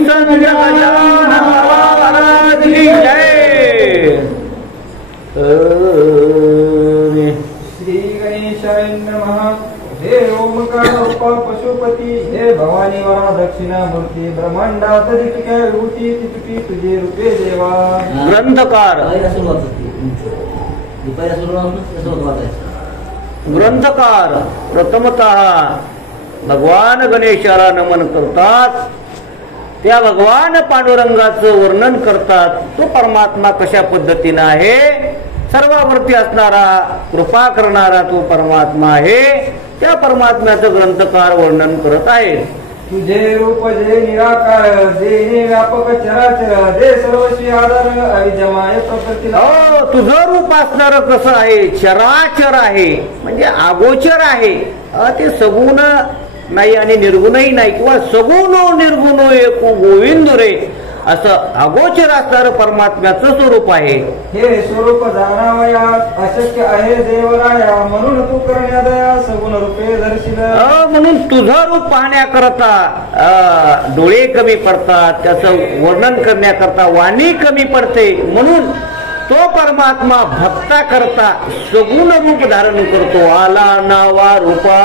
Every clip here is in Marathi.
संत गजानन महाराज की जय. श्री गणेशाय नमः. हे ओमकार रूपा पशुपती, हे भवानी वरा दक्षिणामूर्ती, ब्रह्मांडात दिटिका विभूती तितुकी तुझे रूपे देवा. ग्रंथकार ग्रंथकार प्रथमतः भगवान गणेशाला नमन करतात. त्या भगवान पांडुरंगाचं वर्णन करतात. तो परमात्मा कशा पद्धतीने आहे, सर्वावरती असणारा कृपा करणारा तो परमात्मा आहे. त्या परमात्म्याचं ग्रंथकार वर्णन करत आहेत. तुझे रूप जे निराकार, जे व्यापक चराचर, जे सर्वस्वी आधार अविजमाय प्रकृतीला. तुझं रूप असणार कसं आहे, चराचर आहे म्हणजे अगोचर आहे. ते सगुण नाही आणि निर्गुणही नाही, किंवा सगुण निर्गुण एक गोविंद रे असं अगोचर असणारं परमात्म्याचं स्वरूप आहे. हे स्वरूप जाणावया अशक्य आहे देवराया, म्हणून तू करण्या दया सगुण रूपे दर्शिल. म्हणून तुझं रूप पाहण्याकरता डोळे कमी पडतात, त्याचं वर्णन करण्याकरता वाणी कमी पडते. म्हणून तो परमात्मा भक्ता करता सगुण रूप धारण करतो. आला नावा रूपा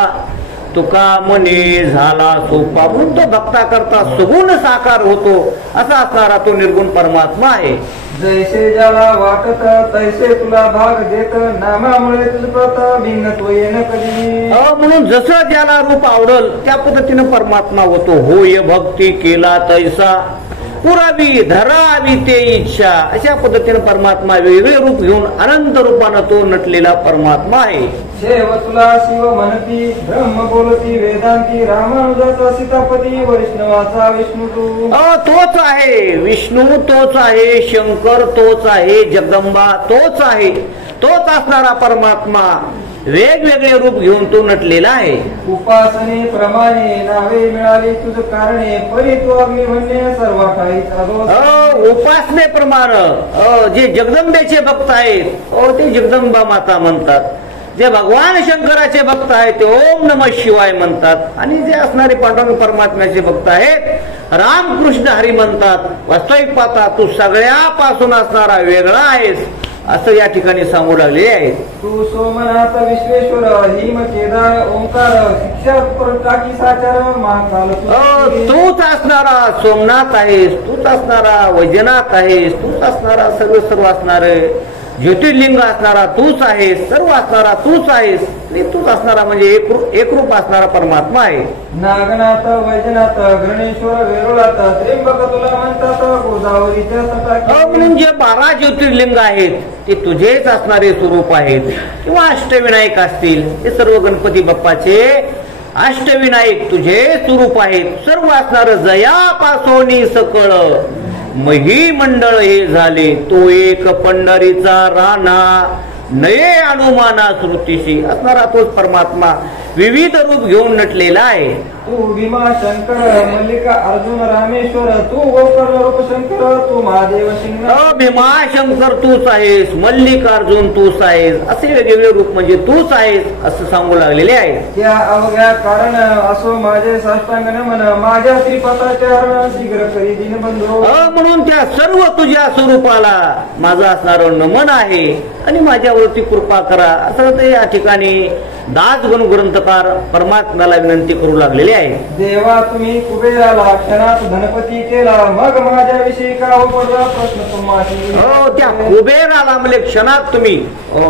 तुका मने झाला सोपा, म्हणून तो भक्ता करता सगुण साकार होतो. असा असणारा तो निर्गुण परमात्मा आहे. जैसे ज्याला वाटत तैसे तुला भाग देत, नामामुळे तुझ प्रत भिन्न तो येण कधी. म्हणून जसं ज्याला रूप आवडल त्या पद्धतीनं परमात्मा होतो. होय भक्ती केला तैसा पुरावी धरावी ते इच्छा, अशा पद्धतीने परमात्मा वेगळे रूप घेऊन अनंत रूपानं तो नटलेला परमात्मा आहे. शेव तुला शिव म्हणती, ब्रह्म बोलती वेदांती, रामानुजाचा सीतापती, वैष्णवाचा विष्णू तू. तोच आहे विष्णू, तोच आहे शंकर, तोच आहे जगदंबा, तोच आहे. तोच असणारा परमात्मा वेगवेगळे रूप घेऊन तो नटलेला आहे. उपासने प्रमाणे नावे मिळाली तुझ कारणे, परी तू अग्नी म्हणणे सर्व काही. उपासनेप्रमाणे जे जगदंबेचे भक्त आहेत ते जगदंबा माता म्हणतात. जे भगवान शंकराचे भक्त आहेत ते ओम नमः शिवाय म्हणतात. आणि जे असणारे पांडुरंग परमात्म्याचे भक्त आहेत रामकृष्ण हरी म्हणतात. वास्तविक पाहता तू सगळ्यापासून असणारा वेगळा आहेस असं या ठिकाणी सांगू लागले आहे. तू सोमनाथ विश्वेश्वर, हिम केदार ओंकार, शिक्षा टाकी साचार महाकाल. तूच असणारा सोमनाथ आहेस, तूच असणारा वैजनाथ आहेस, तूच असणारा सर्व असणार ज्योतिर्लिंग असणारा तूच आहेस, सर्व असणारा तूच आहेस. तूच असणारा म्हणजे एकरूप असणारा परमात्मा आहे. नागनाथ वैजनाथ गणेश्वर वेरुळात, त्र्यंबक तुला म्हणतात गोदावरीच्या तटात. म्हणून जे 12 ज्योतिर्लिंग आहेत ते तुझेच असणारे स्वरूप आहेत. किंवा अष्टविनायक असतील ते सर्व गणपती बाप्पाचे अष्टविनायक तुझे स्वरूप आहेत. सर्व असणार जयापासोनी सकळ मही मंडळ हे झाले, तो एक पंढरीचा राणा नये अनुमाना श्रुतीशी असणारा तोच परमात्मा विविध रूप घेऊन नटलेला आहे. तू भीमा शंकर मल्लिका अर्जुन रामेश्वर, तू गोकर्ण रूप शंकर, तू महादेव सिंह. भीमा शंकर तूच आहेस, मल्लिकार्जुन तूच आहेस, असे वेगवेगळे रूप म्हणजे तूच आहेस असं सांगू लागलेले आहे. त्या अवघ्या कारण असो माझे साष्टांग नमन, माझ्या श्रीपाताच्या हरण शीघ्र करी दीनबंधू. म्हणून त्या सर्व तुझ्या स्वरूपाला माझं असणारं नमन आहे आणि माझ्यावरती कृपा करा असं ते या ठिकाणी दास गण ग्रंथकार परमात्म्याला विनंती करू लागलेले आहे. देवा तुम्ही कुबेराला क्षणात धनपती केला, मग माझ्याविषयी का पडला प्रश्न तुम्हाला. त्या कुबेराला म्हणजे क्षणात तुम्ही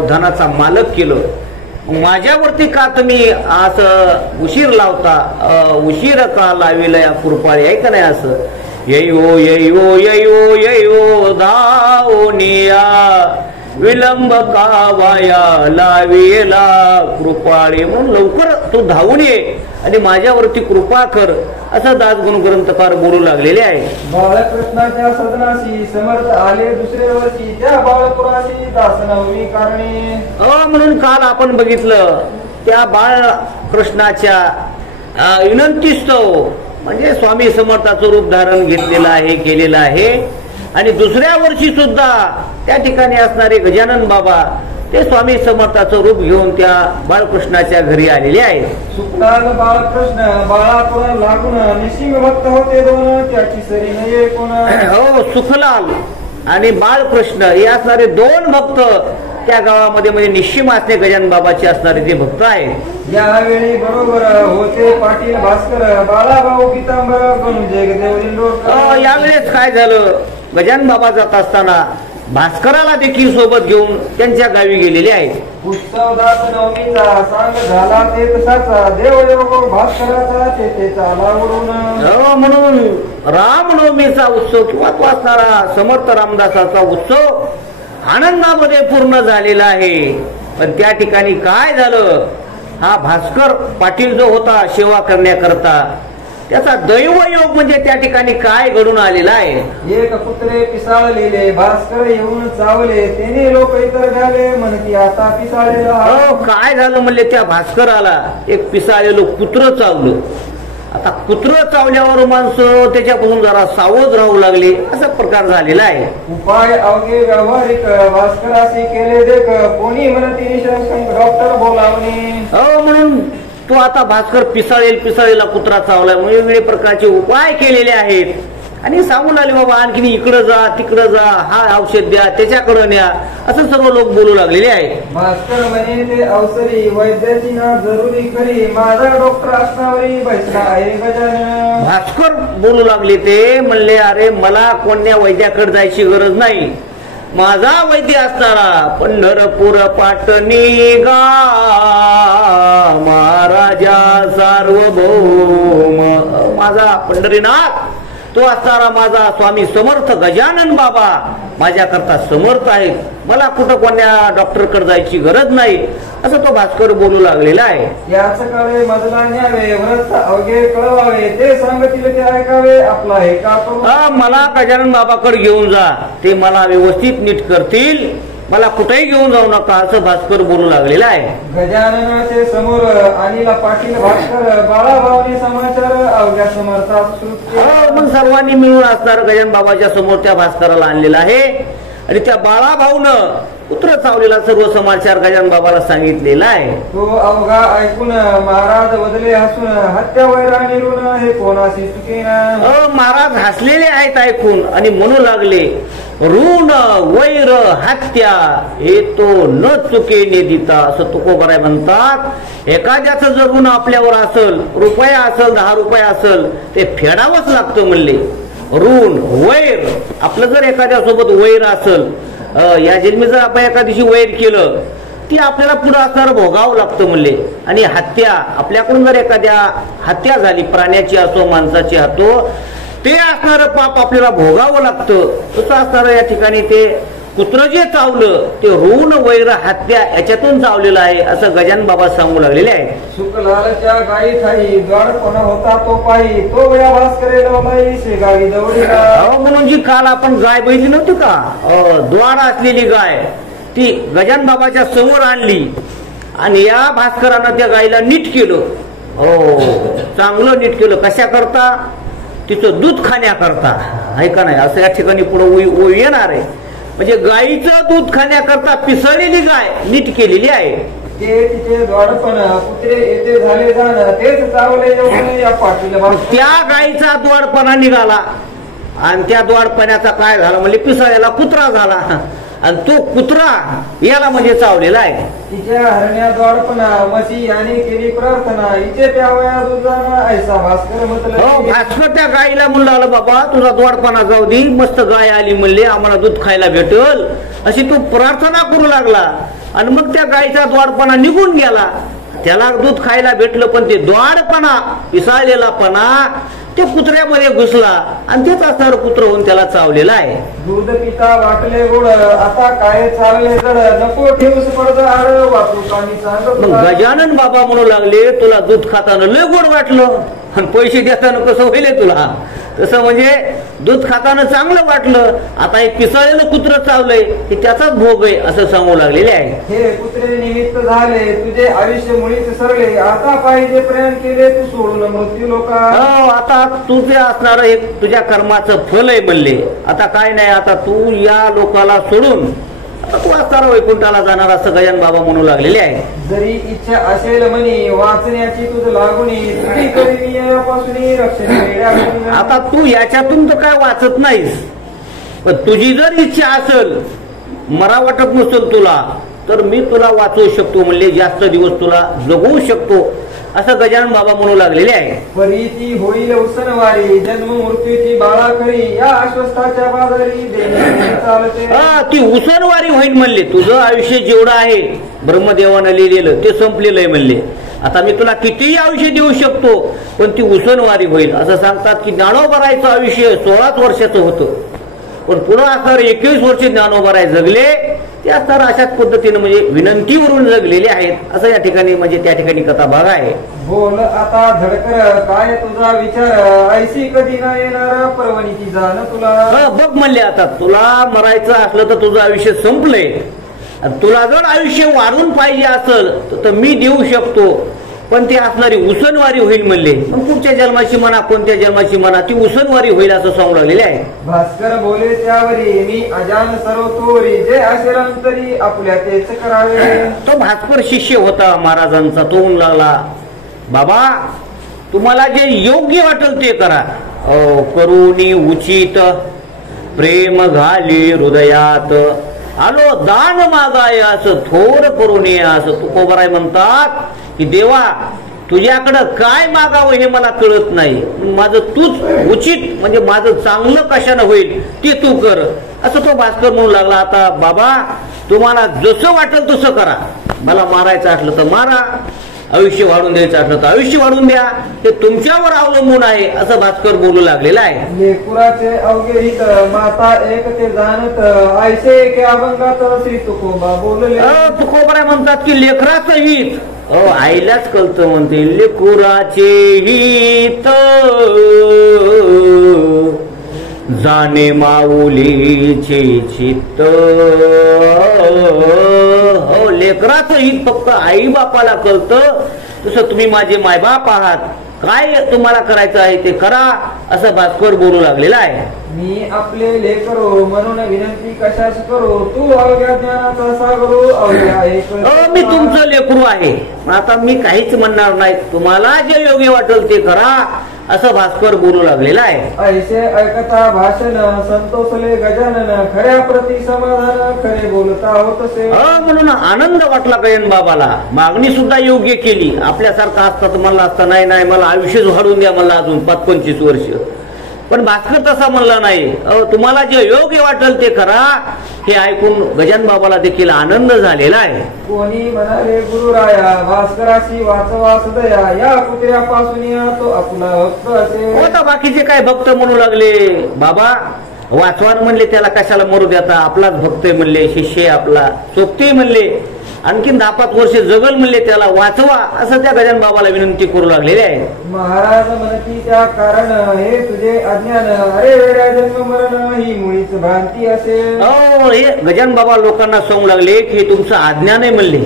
धनाचा मालक केलं, माझ्यावरती का तुम्ही असं उशीर लावता, उशीर का लाविल या कृपाळी आहे का नाही. असं येयो येयो येयो येयो धावनिया विलंब का वाया लावेला कृपाळे, म्हणून लवकर तू धावून ये आणि माझ्यावरती कृपा कर असं दासगुण ग्रंथकार बोलू लागलेले आहे. बाळकृष्णाच्या सदनाशी समर्थ आले दुसरे वर्षी, त्या बाळपुराशी दास नवमी कारणे. म्हणून काल आपण बघितलं त्या बाळकृष्णाच्या विनंतीस्तव म्हणजे स्वामी समर्थाचं रूप धारण घेतलेलं आहे, केलेलं आहे. आणि दुसऱ्या वर्षी सुद्धा त्या ठिकाणी असणारे गजानन बाबा ते स्वामी समर्थाचं रूप घेऊन त्या बाळकृष्णाच्या घरी आलेले आहेत. सुखलाल बाळकृष्ण बाळापुरा लागून निशिंग भक्त होते दोन, त्याची सरी नये कोण. हो, सुखलाल आणि बाळकृष्ण हे असणारे दोन भक्त त्या गावामध्ये म्हणजे निश्चिम असणे गजानन बाबाचे असणारे ते भक्त आहेत. यावेळी बरोबर होते पाटील भास्कर बाळाभाऊ पितांबर जगदेव दिंडोरकर. यावेळेस काय झालं, गजानन बाबा जात असताना भास्कराला देखील सोबत घेऊन त्यांच्या गावी गेलेले आहेत. उत्सवदास नवमीचा सांग झाला ते तसाचा देवयोग भास्कराचा चेतेचा लावडून. म्हणून रामनवमीचा उत्सव किंवा तो असणारा समर्थ रामदासाचा उत्सव आनंदामध्ये पूर्ण झालेला आहे. पण त्या ठिकाणी काय झालं, हा भास्कर पाटील जो होता सेवा करण्याकरता त्याचा दैवयोग म्हणजे त्या ठिकाणी काय घडून आलेला आहे. एक कुत्रे पिसाळलेले भास्कर येऊन चावले, त्याने लोक इतर झाले म्हणती आता पिसाळलेला. काय झालं म्हणले, त्या भास्कराला एक पिसाळलेलं कुत्र चावलं. आता कुत्र चावल्यावर माणसं त्याच्यापासून जरा सावध राहू लागले, असा प्रकार झालेला आहे. उपाय अवघे व्यावहारिक भास्कराशी केले देख, कोणी म्हणती डॉक्टर बोलावणे. म्हणून तो आता भास्कर पिसाळेला कुत्रा चावला, वेगवेगळे प्रकारचे उपाय केलेले आहेत आणि सांगून आले बाबा आणखी इकडं जा तिकडं जा, हा औषध द्या त्याच्याकडं न्या, असं सर्व लोक बोलू लागलेले आहेत. भास्कर म्हणे ते अवसरी वैद्याची ना जरुरी खरी, माझा डॉक्टर असणारी बैसला आहे गजानन. भास्कर बोलू लागले, ते म्हणले अरे मला कोण्या वैद्याकडे जायची गरज नाही, माझा वैद्य असणारा पंढरपूर पाटणी गा महाराजा सार्वभौम, माझा पंढरीनाथ तो असणारा माझा स्वामी समर्थ गजानन बाबा माझ्याकरता समर्थ आहेत, मला कुठं कोण्या डॉक्टरकडे जायची गरज नाही, असं तो भास्कर बोलू लागलेला आहे. याच काळे मजला न्यावे व्रत अवघे कळवावे, ते सांगतील ते ऐकावे आपला हे का करू. मला गजानन बाबाकडे घेऊन जा, ते मला व्यवस्थित नीट करतील, मला कुठेही घेऊन जाऊ नका, असं भास्कर बोलू लागलेला आहे. गजाननाचे समोर अनिला पाटील भास्कर बाळाभाऊने समाचार अवघ्या समर्थात. मग सर्वांनी मिळून असणार गजानन बाबाच्या समोर त्या भास्कराला आणलेला आहे आणि त्या बाळाभाऊनं पुत्र चावलेला सर्व समाचार गजानन बाबाला सांगितलेला आहे. तो अवघा ऐकून महाराज बदले हसून हत्या वैराणी ऋण हे कोणाशी चुकेना. महाराज हसलेले आहेत ऐकून आणि म्हणू लागले, ऋण वैर हत्या हे तो न चुकेने देता, असं तुकोबराय म्हणतात. एखाद्याचं जर ऋण आपल्यावर असेल, रुपया असेल 10 रुपये असेल, ते फेडावंच लागतं म्हणले. ऋण वैर, आपलं जर एखाद्यासोबत वैर असेल, या जन्मी जर आपण एका दिवशी वैर केलं ती आपल्याला पुढे असणार भोगावं लागतं म्हणले. आणि हत्या, आपल्याकडून जर एखाद्या हत्या झाली, प्राण्याची असो माणसाची असो, ते असणारं पाप आपल्याला भोगावं लागतं. तसं असणारं या ठिकाणी ते कुत्र जे चावलं ते ऋण वैर हत्या याच्यातून चावलेलं आहे, असं गजानन बाबा सांगू लागलेले आहे. सुखलालच्या गाई ठाई द्वारपणा होता तो पायी, तो वेळा भास्करे लावलाई शेगावी दवडीला. म्हणून जी काल आपण गाय बघितली नव्हती का, द्वार असलेली गाय, ती गजानन बाबाच्या समोर आणली आणि या भास्करानं त्या गायीला नीट केलं. चांगलं नीट केलं. कशा करता, तिचं दूध खाण्याकरता आहे का नाही, असं या ठिकाणी पुढे येणार आहे. म्हणजे गायीचं दूध खाण्याकरता पिसळलेली गाय नीट केलेली आहे. ते तिचे द्वारपण कुत्रे येथे झाले जाण, तेच चावले या पाटील. त्या गायीचा द्वारपणा निघाला आणि त्या द्वारपणाचा काय झाला म्हणजे पिसळलेला कुत्रा झाला आणि तो कुत्रा याला म्हणजे चावलेला आहे. तिच्या हरण्या द्वारपणा मसी याने केली प्रार्थना, इथे प्यावया दुधाना ऐसा भास्कर म्हटलं. भास्कर त्या गायीला म्हणलं, बाबा तुझा द्वारपणा जाऊ दे, मस्त गाय आली म्हणले, आम्हाला दूध खायला भेटल, अशी तू प्रार्थना करू लागला. आणि मग त्या गायीचा द्वारपणा निघून गेला, त्याला दूध खायला भेटलं, पण ते द्वारपणा पिसाळलेलापणा ते कुत्र्यामध्ये घुसला आणि तेच असणार कुत्र होऊन त्याला चावलेला आहे. दूध पिता वाटले गोड, आता काय चालले जड, नको ठेवूस पडद आड वापरू पाणी सांग. मग गजानन बाबा म्हणू लागले, तुला दूध खाताना लय गोड वाटलं आणि पैसे देताना कसं होईल तुला, तसं म्हणजे दूध खाताना चांगलं वाटलं, आता एक पिसाळलेलं कुत्र चावलंय की त्याचाच भोग आहे, असं सांगू लागलेले आहे. हे कुत्रे निमित्त झाले तुझे आयुष्य मुळीच सरले, आता पाहिजे प्रयाण केले तू सोडून मृत्यू लोका. आता तुझे असणार एक तुझ्या कर्माचं फल आहे म्हणले. आता काय नाही, आता तू या लोकाला सोडून आता तू असताना वैकुंठाला जाणार असं गजानन बाबा म्हणू लागलेले आहे. जरी इच्छा असेल म्हणे वाचण्याची तुझ लागुनी तुझी करी यापासून रक्षण. आता तू याच्यातून तर काय वाचत नाहीस, पण तुझी जर इच्छा असेल, मरा वाटत नसेल तुला, तर मी तुला वाचवू शकतो, म्हणले जास्त दिवस तुला जगवू शकतो असं गजानन बाबा म्हणू लागलेले आहे. परीची होईल उसनवारी जन्म मृत्यूची बाळा खरी या आश्वस्ताच्या बाजारी चालते. ती उसनवारी होईल म्हणले. तुझं आयुष्य जेवढं आहे ब्रह्मदेवानं लिहिलेलं ते संपलेलं आहे म्हणले. आता मी तुला कितीही आयुष्य देऊ शकतो, पण ती उसनवारी होईल. असं सांगतात की ज्ञानोबरायचं आयुष्य 16 वर्षाचं होतं, पण पुढं असणार 21 वर्ष ज्ञानोबराय जगले. ते असणार अशाच पद्धतीने म्हणजे विनंतीवरून जगलेले आहेत असं या ठिकाणी म्हणजे त्या ठिकाणी कथा भाग आहे. बोल आता धडकर काय तुझा विचार ऐशी कधी ना येणार परवानीची जाण तुला. बघ म्हणले, आता तुला मरायचं असलं तर तुझं आयुष्य संपलंय. तुला जर आयुष्य वाढून पाहिजे असेल तर मी देऊ शकतो, पण ती असणारी उसनवारी होईल म्हणले. मग पुढच्या जन्माची म्हणा कोणत्या जन्माची म्हणा ती उसनवारी होईल असं सांगू लागलेले आहे. भास्कर बोले त्यावरी मी अजान सर्व तोरी जे असेल अंतरी आपल्या तेच करावे. तो भास्कर शिष्य होता महाराजांचा. तो म्हणू लागला, बाबा तुम्हाला जे योग्य वाटेल ते करा. करुणी उचित प्रेम घाली हृदयात आलो दान मागाय असं थोर करुणी असं तुकोबराय म्हणतात की देवा तुझ्याकडं काय मागावं हे मला कळत नाही, माझं तूच उचित म्हणजे माझं चांगलं कशानं होईल ते तू कर असं तो भास्कर म्हणू लागला. आता बाबा तुम्हाला जसं वाटेल तसं करा. मला मारायचं असलं तर मारा, आयुष्य वाढून द्यायचं असलं तर आयुष्य वाढून द्या, ते तुमच्यावर अवलंबून आहे असं भास्कर बोलू लागलेला आहे. लेकुराचे अवघे हित माता एक ते जाणत ऐसे के अभंगात श्री तुकोबा बोलले. तुकोबराय म्हणतात की लेकराचं हित आईलाच कळतं म्हणते. लेकुराचे हित जाणे माऊलीचे चित्त. हो लेकराचं हित फक्त आई बापाला कळतं. तसं तुम्ही माझे मायबाप आहात, काय तुम्हाला करायचं आहे ते करा असं भास्कर बोलू लागलेला आहे. मी आपले लेकरो म्हणून विनंती कशाच करू तू अवघ्या ज्ञानाचा सागरो अवघ्या. मी तुमचं लेकरू आहे, आता मी काहीच म्हणणार नाही, तुम्हाला जे योग्य वाटेल ते करा असं भास्कर बोलू लागलेला आहे. ऐसे ऐकता भाषण संतोषले गजानन खऱ्या प्रति समाधान खरे बोलता होतसे. म्हणून आनंद वाटला गजानन बाबाला. मागणी सुद्धा योग्य केली. आपल्यासारखा असता तर म्हणला असता नाही नाही मला आयुष्यच वाढून द्या मला अजून 25 वर्ष, पण भास्कर तसा म्हणला नाही. तुम्हाला जे योग्य वाटेल ते करा. हे ऐकून गजानन बाबाला देखील आनंद झालेला आहे. कोणी म्हणाले गुरुराया भास्कराशी वाचवा सदया या कुत्र्यापासून तो आपला भक्त असे. आता बाकीचे काय भक्त म्हणू लागले, बाबा वाचवान म्हणले त्याला कशाला मरू द्याता, आपलाच भक्त आहे म्हणले, शिष्य आहे आपला, सोबते म्हणले, आणखीन 10-5 वर्ष जगल म्हणले, त्याला वाचवा असं त्या गजानन बाबाला विनंती करू लागलेले आहे. महाराज म्हणती त्या कारण हे तुझे अज्ञान अरे वेड्या जन्म मरण ही मुळीच भ्रांती असेल. हे गजानन बाबा लोकांना सांगू लागले की हे तुमचं अज्ञान आहे म्हणले,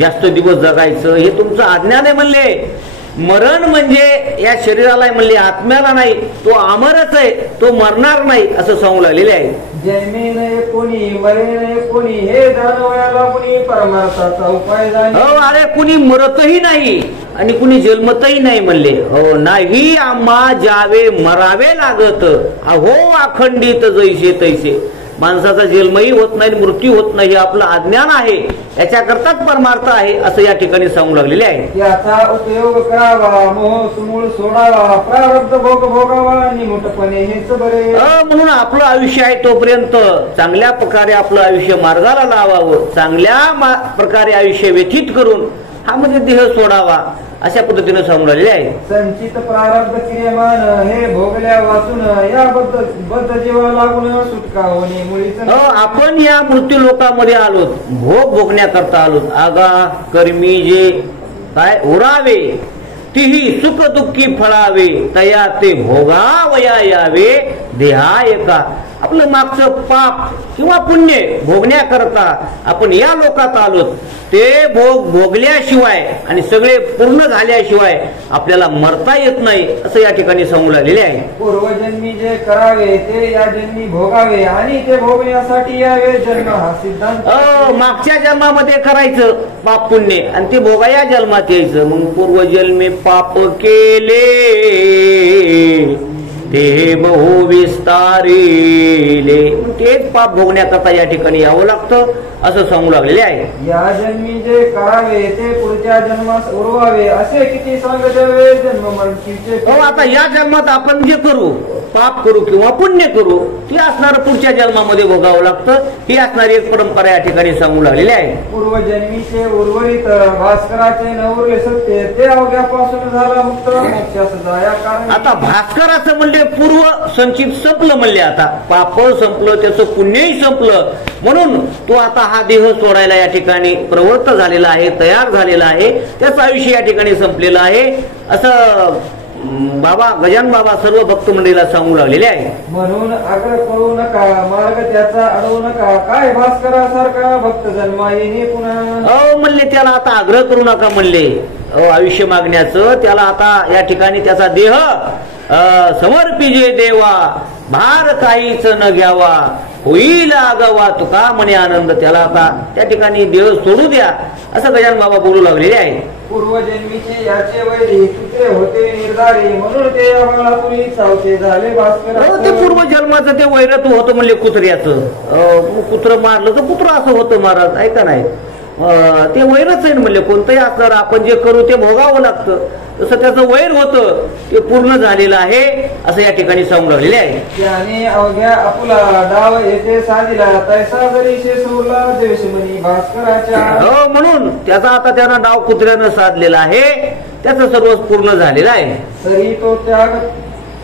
जास्त दिवस जगायचं हे तुमचं अज्ञान आहे म्हणले. मरण म्हणजे या शरीराला म्हणले, आत्म्याला नाही, तो अमरच आहे, तो मरणार नाही असं सांगू लागलेले आहे. जन्मे नये कोणी मरे नये कोणी हे जाणवायला कोणी परमार्थाचा उपाय जाणे. अरे कुणी मरतही नाही आणि कुणी जन्मतही नाही म्हणले. नाही आम्हा जावे मरावे लागत अहो अखंडित जैसे तैसे. माणसाचा जन्मही होत नाही, मृत्यू होत नाही, हे आपलं अज्ञान आहे, याच्याकरताच परमार्थ आहे असं या ठिकाणी सांगू लागलेले आहे. याचा उपयोग करावा, मोह सुमूळ सोडावा, प्रारब्ध भोग भोगावा, निमुटपणे हेच बरे. म्हणून आपलं आयुष्य आहे तोपर्यंत चांगल्या प्रकारे आपलं आयुष्य मार्गाला लावावं, चांगल्या प्रकारे आयुष्य व्यतीत करून हा म्हणजे देह सोडावा अशा पद्धतीने सांगू राहिले आहे. संचित प्रारब्ध क्रियमान हे भोगल्या वाचून या बद्ध जीवा लागून सुटका होणे मुळीच. आपण या मृत्यू लोकांमध्ये आलोत, भोग भोगण्याकरता आलोत. आगा कर्मी जे काय उरावे तीही सुख दुःखी फळावे तया ते भोगावया यावे देहा एका. आपलं मागचं पाप किंवा पुण्य भोगण्याकरता आपण या लोकात आलो, ते भोग भोगल्याशिवाय आणि सगळे पूर्ण झाल्याशिवाय आपल्याला मरता येत नाही असं या ठिकाणी सांगू लागलेले आहे. पूर्वजन्मी जे करावे ते या जन्मी भोगावे आणि ते भोगण्यासाठी यावे जन्म हा सिद्धांत. मागच्या जन्मामध्ये करायचं पाप पुण्य आणि ते भोगा या जन्मात यायचं. मग पूर्वजन्मी पाप केले ते बहु विस्तारिले, तेच पाप भोगण्याकरता या ठिकाणी यावं लागतं असं सांगू लागलेले आहे. या जन्मी जे करावे ते पुढच्या जन्मास उरवावे असे किती सांगतावे जन्म मरणीचे. आता या जन्मात आपण जे करू पाप करू किंवा पुण्य करू ते असणार पुढच्या जन्मामध्ये भोगावं लागतं. ही असणारी एक परंपरा या ठिकाणी सांगू लागलेली आहे. पूर्वजन्मीचे उर्वरित भास्कराचे न उरले सत्य ते अवघ्यापासून झाला मुक्त मोक्षास जाया कारण. आता भास्कराचं म्हणले पूर्व संचित संपलं म्हणले, आता पाप संपलं त्याचं पुण्यही संपलं म्हणून तो आता हा देह सोडायला या ठिकाणी प्रवृत्त झालेला आहे, तयार झालेला आहे, त्याचं आयुष्य या ठिकाणी संपलेलं आहे असं बाबा गजानन बाबा सर्व भक्त मंडळीला सांगू लागलेले आहे. म्हणून आग्रह करू नका मार्ग त्याचा अडवू नका काय भास्करासारखा भक्त जन्मा येणे पुन्हा. म्हणले त्याला आता आग्रह करू नका म्हणले आयुष्य मागण्याचं. त्याला आता या ठिकाणी त्याचा देह समर्पिजे देवा भार काहीच न घ्यावा होईल आगावा तुका म्हणे आनंद. त्याला आता त्या ठिकाणी देह सोडू द्या असं गजानन बाबा बोलू लागलेले आहे. पूर्वजन्मीचे याचे वैरी कुत्रे होते निर्धारी म्हणून ते आम्हाला पुरी चावते झाले भास्कर. ते पूर्वजन्माचं ते वैरत्व होतं म्हणले कुत्र्याचं. कुत्र मारलं तर कुत्र असं होतं महाराज ऐका नाही. ते वैरच आहे म्हणले कोणतंही असणार आपण जे करू ते भोगावं लागतं तसं त्याचं वैर होतं ते पूर्ण झालेलं आहे असं या ठिकाणी सांगू लागलेले आहे. त्याने अवघ्या आपुला डाव येथे साधिला तैसा जरी शेसुरला देशमणी भास्कराच्या. म्हणून त्याचा आता त्यानं डाव कुत्र्यानं साधलेला आहे त्याचं सर्व पूर्ण झालेलं आहे.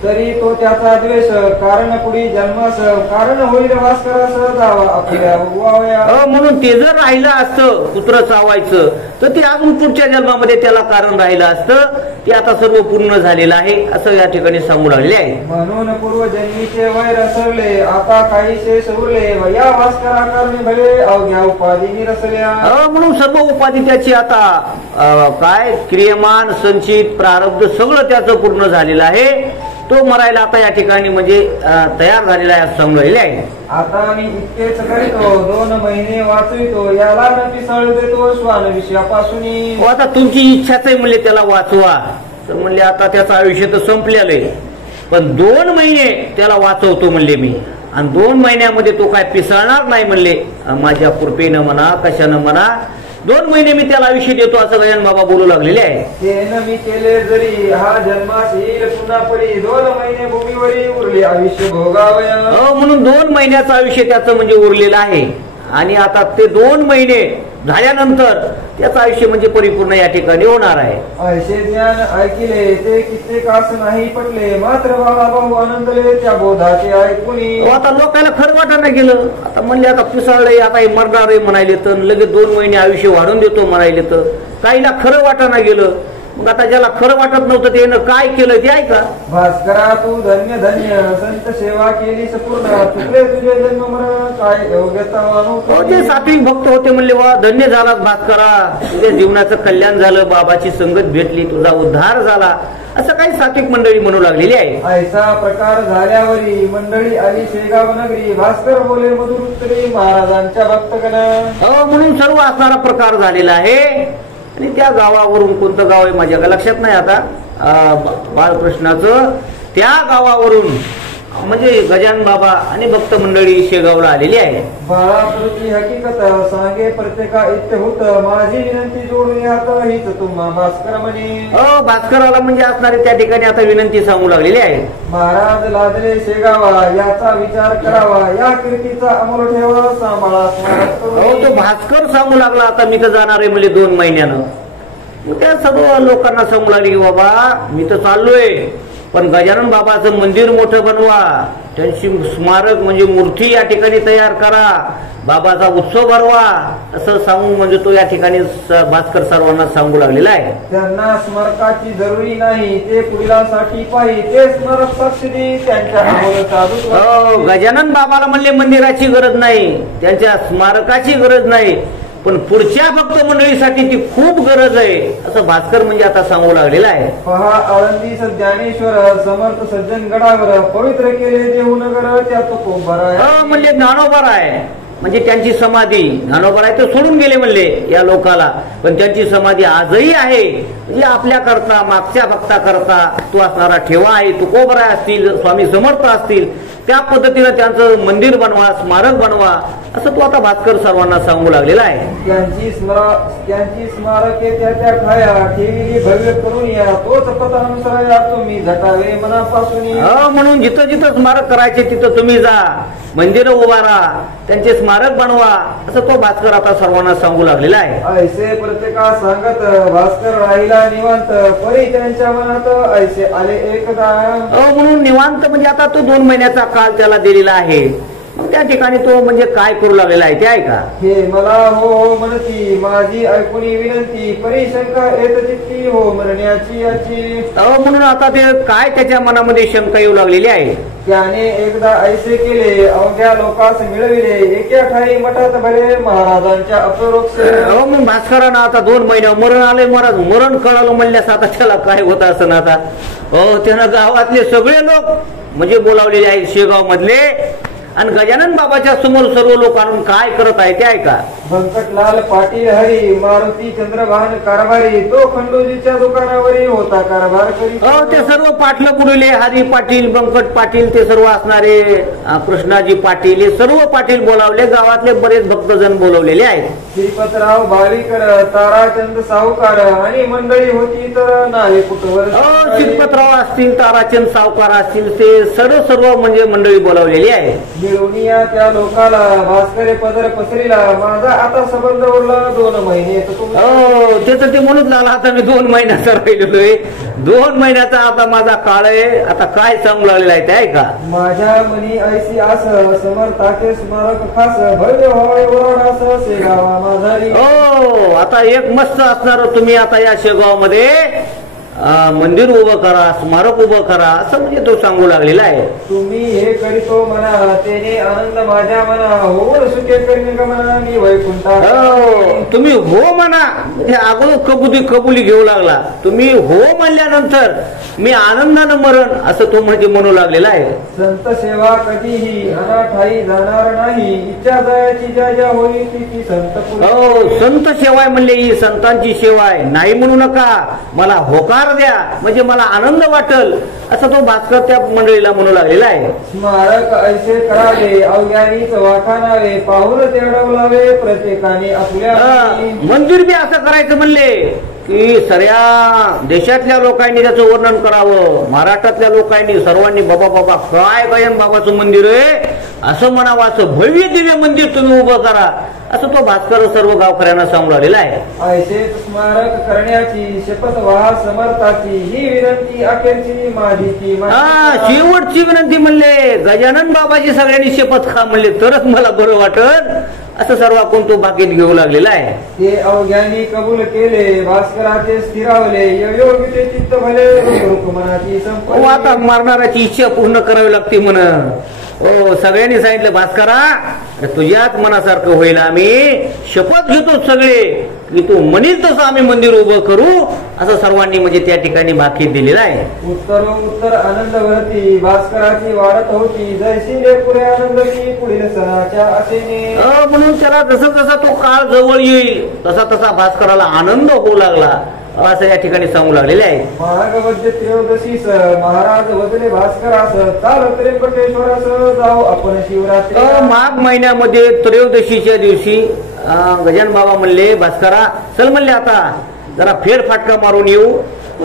तरी तो त्याचा द्वेष कारण पुढे जन्मास कारण होईल भास्करास जावा आपल्या उगवावया. म्हणून ते जर राहिलं असतं कुत्र चावायचं तर ते अजून पुढच्या जन्मामध्ये त्याला कारण राहिलं असतं. ते आता सर्व पूर्ण झालेलं आहे असं या ठिकाणी सांगू लागले आहे. म्हणून पूर्वजन्मीचे वैर सरले आता काही शेष उरले या भास्कराकारणे भले अवघ्या उपाधी रसल्या. म्हणून सर्व उपाधी त्याची आता काय क्रियमान संचित प्रारब्ध सगळं त्याचं पूर्ण झालेलं आहे. तो मरायला आता या ठिकाणी म्हणजे तयार झालेला आहे असं सांगलेले आहे. आता मी इतकेच करीतो 2 महिने वाचवितो याला न पिसळ देतो श्वान विषयापासून. आता तुमची इच्छाच आहे म्हणले त्याला वाचवा तर म्हणले आता त्याचं आयुष्य तर संपलेलं आहे पण 2 महिने त्याला वाचवतो म्हणले मी आणि 2 महिन्यामध्ये तो काय पिसळणार नाही म्हणले माझ्या कृपेनं म्हणा कशानं म्हणा 2 महिने मी त्याला आयुष्य देतो असं गजानन बाबा बोलू लागलेले आहे. ते मी केले जरी हा जन्मास येईल पुन्हा पडी 2 महिने भूमीवरी उरले आयुष्य भोगावया. म्हणून 2 महिन्याचं आयुष्य त्याचं म्हणजे उरलेलं आहे आणि आता ते 2 महिने झाल्यानंतर त्याचं आयुष्य म्हणजे परिपूर्ण या ठिकाणी होणार आहे. ऐसे ज्ञान ऐकिले ते कित्येक कास नाही पटले मात्र बाबा भाऊ आनंदले त्या बोधाचे ऐकून. आता लोकांना खरं वाटायला गेलं आता म्हणले आता पिसाळले आता हे मरणार आहे म्हणायले तर लगेच 2 महिने आयुष्य वाढून देतो म्हणायले तर काहीला खरं वाटायला गेलं. मग आता ज्याला खरं वाटत नव्हतं त्यानं काय केलं ते ऐका. भास्करा तू धन्य धन्य संत सेवा केली पूर्ण तुझे तुझे जन्म मरण काय योग्यता. ते सात्विक भक्त होते म्हणले वा धन्य झाला भास्करा तुझ्या जीवनाचं कल्याण झालं बाबाची संगत भेटली तुझा उद्धार झाला असं काही सात्विक मंडळी म्हणू लागलेली आहे. ऐसा प्रकार झाल्यावरी मंडळी आली शेगाव नगरी भास्कर बोले मधुर उत्तरी महाराजांच्या भक्तगण. म्हणून सर्व असणारा प्रकार झालेला आहे आणि त्या गावावरून कोणतं गाव आहे माझ्या लक्षात नाही आता बाळकृष्णाचं त्या गावावरून म्हणजे गजानन बाबा आणि भक्त मंडळी शेगावला आलेली आहे. बाळाकृती हकीकत सांगे प्रत्येका इत्य होत माझी विनंती जोडून आता हीच तुम्हा भास्कर म्हणे. भास्कराला म्हणजे असणारे त्या ठिकाणी आता विनंती सांगू लागलेली आहे. महाराज लादले शेगावा याचा विचार करावा या कीर्तीचा अमोल ठेवा सांभाळा. तो भास्कर सांगू लागला आता मी तर जाणार आहे म्हणजे 2 महिन्यानं. त्या सर्व लोकांना सांगू लागले की बाबा मी तर चाललोय पण गजानन बाबाचं मंदिर मोठं बनवा, त्यांची स्मारक म्हणजे मूर्ती या ठिकाणी तयार करा, बाबाचा उत्सव भरवा असं सांगून म्हणजे तो या ठिकाणी भास्कर सर्वांना सांगू लागलेला आहे. त्यांना स्मारकाची जरुरी नाही, ते पुढीलासाठी पाहिजे ते स्मारक साक्षी त्यांच्या गजानन बाबाला म्हणले मंदिराची गरज नाही, त्यांच्या स्मारकाची गरज नाही, पण पुढच्या भक्त मंडळीसाठी ती खूप गरज आहे असं भास्कर म्हणजे आता सांगू लागलेला आहे. पहा आळंदी ज्ञानेश्वर समर्थ सज्जन गडावर पवित्र केले देऊ नगर त्यात म्हणजे ज्ञानोबा आहे, म्हणजे त्यांची समाधी ज्ञानोबा आहे तर सोडून गेले म्हणले या लोकाला, पण त्यांची समाधी आजही आहे. म्हणजे आपल्या करता मागच्या भक्ता करता तो असणारा ठेवा आहे, तुकोबरा असतील, स्वामी समर्थ असतील, त्या पद्धतीनं त्यांचं मंदिर बनवा, स्मारक बनवा असं तो आता भास्कर सर्वांना सांगू लागलेला आहे. त्यांची स्मारके त्या ठाया ठेवी भव्य करून या, तोच पथानुसार या तुम्ही झटावे मनापासून. म्हणून जिथं जिथं स्मारक करायचे तिथं तुम्ही जा, मंदिर उभारा, त्यांचे स्मारक बनवा असं तो भास्कर आता सर्वांना सांगू लागलेला आहे. ऐसे प्रत्येका सांगत भास्कर राहिला निवांत, परी त्यांच्या मनात ऐसे आले एकदा. म्हणून निवांत म्हणजे आता तो 2 महिन्याचा काळ त्याला दिलेला आहे. मग त्या ठिकाणी तो म्हणजे काय करू लागलेला आहे ते ऐका. हे मला हो हो म्हणती, माझी ऐकून विनंती, परी शंका येत चित्ती हो मरण्याची याची. म्हणून आता ते काय त्याच्या मनामध्ये शंका येऊ लागलेली आहे. त्याने एकदा ऐसे केले, अवघ्या लोकांस मिळविले, एका ठाई मठात भरे महाराजांच्या अपरोक्ष. मग भास्करांना आता 2 महिने मरण आले, महाराज मरण कळालं म्हणल्यास आता त्याला काय होत असं आता. त्यानं गावातले सगळे लोक म्हणजे बोलावलेले आहेत शेगाव मधले, आणि गजानन बाबाच्या समोर सर्व लोक आणून काय करत आहे ते ऐका. व्यंकटलाल पाटील हरी, मारुती चंद्रभान कारभारी, तो खंडोजीच्या दुकानावरही होता कारभार करी. ते सर्व पाटलं पुढले, हरी पाटील, व्यंकट पाटील, ते सर्व असणारे कृष्णाजी पाटील, हे सर्व पाटील बोलावले, गावातले बरेच भक्तजन बोलवलेले आहेत. श्रीपतराव बावीकर, ताराचंद सावकार आणि मंडळी होती तर नाही कुठवर. श्रीपतराव असतील, ताराचंद सावकार असतील, ते सर्व म्हणजे मंडळी बोलावलेली आहे. मिळवणीया त्या लोकाला भास्करे पदर पसरीला, माझा आता संबंध उरला 2 महिने. त्याचं ते म्हणून लागला, आता मी 2 महिन्याचा राहिलेलो आहे, 2 महिन्याचा आता माझा काळ आहे, आता काय सांगू लागलेला आहे ते ऐका. माझ्या मनी ऐसी आस, समर्थाचे स्मारक खास, भव्य व्हावे वराडास शेगावा माझारी. आता एक मस्त असणार तुम्ही आता या शेगावमध्ये मंदिर उभं करा, स्मारक उभं करा असं म्हणजे तो सांगू लागलेला आहे. तुम्ही हे करीतो म्हणा, त्याने आनंद माझ्या मना, होऊन सुखे करीन का म्हणा मी वैकुंठा. तुम्ही हो म्हणा, हे अगोदर कबुली घेऊ लागला, तुम्ही हो म्हणल्यानंतर मी आनंदानं मरण असं तो म्हणजे म्हणू लागलेला आहे. संत सेवा कधीही अनाठाई जाणार नाही, इच्छा जायची ज्या ज्या होईल ती संत. संत सेवा म्हणले ही संतांची सेवा आहे, नाही म्हणू नका, मला होकार द्या म्हणजे मला आनंद वाटेल असं तो भास्कर त्या मंडळीला म्हणू लागलेला आहे. स्मारक ऐसे करावे, अवघ्यानीच वाखाणावे, पाहून तेवढावे प्रत्येकाने आपल्या. मंदिर बी असं करायचं म्हणले की सगळ्या देशातल्या लोकांनी त्याचं वर्णन करावं, महाराष्ट्रातल्या लोकांनी सर्वांनी बाबा बाबा काय गजानन बाबाचं मंदिर आहे असं म्हणावं, असं भव्य दिव्य मंदिर तुम्ही उभं करा असं तो भास्कर सर्व गावकऱ्यांना सांगू लागलेला आहे. ऐसेच स्मारक करण्याची शपथ व्हा समर्थाची, ही विनंती अखेरची माझी. शेवटची विनंती म्हणले, गजानन बाबाची सगळ्यांनी शपथ खा म्हणले तरच मला बरं वाटत असं सर्व कोण तो बाकीत घेऊ लागलेला आहे. ते अवघ्यानी कबूल केले, भास्कराचे स्थिरावले, योग्य चित्त भले मनाची संपत्ती. आता मारणाराची इच्छा पूर्ण करावी लागते म्हण. सगळ्यांनी सांगितलं भास्करा तुझ्याच मनासारखं होईल, आम्ही शपथ घेतो सगळे की तू म्हणील तसं आम्ही मंदिर उभं करू असं सर्वांनी म्हणजे त्या ठिकाणी बाकी दिलेला आहे. उत्तर आनंद भरती, भास्कराची वाढत होती, जैशी पुढे आनंद की पुढील सणाच्या आशेने. म्हणून त्याला जसा जसा तो काळ जवळ येईल तसा तसा भास्कराला आनंद होऊ लागला असं या ठिकाणी सांगू लागलेले आहे. माघवद्य त्रयोदशीस महाराज वदले भास्करास, चाल त्र्यंबकेश्वरास जाऊ आपण शिवरात्री. माघ महिन्यामध्ये त्रयोदशीच्या दिवशी गजानन बाबा म्हणले भास्करा चल म्हणले आता जरा फेरफाटका मारून येऊ.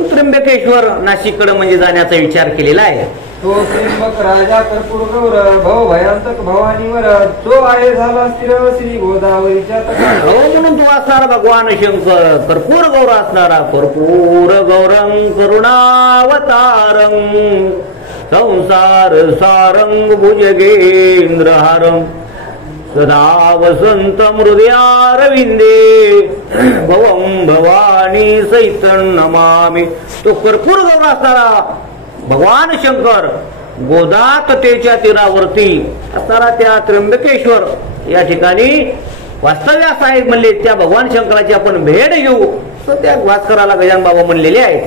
त्र्यंबकेश्वर नाशिककडे म्हणजे जाण्याचा विचार केलेला आहे. तो त्र्यंबक राजा कर्पूर गौर भव भयांतक भवानीवर जो आहे झाला स्थिर श्री गोदावरीच्या तटावर. हो म्हणून तू असणारा भगवान शंकर कर्पूर गौर असणारा कर्पूर गौरं करुणावतारं संसार सारंग भुजगेंद्रहारं सदा वसंत हृदयारविंदे भवं भवानी सहितं नमामि. तो कर्पूर गौर असणारा भगवान शंकर गोदाततेच्या तीरावरती असणारा त्या त्र्यंबकेश्वर या ठिकाणी वास्तव्यास आहे म्हणले. त्या भगवान शंकराची आपण भेट घेऊ तर त्या भास्कराला गजानन बाबा म्हणलेले आहेत.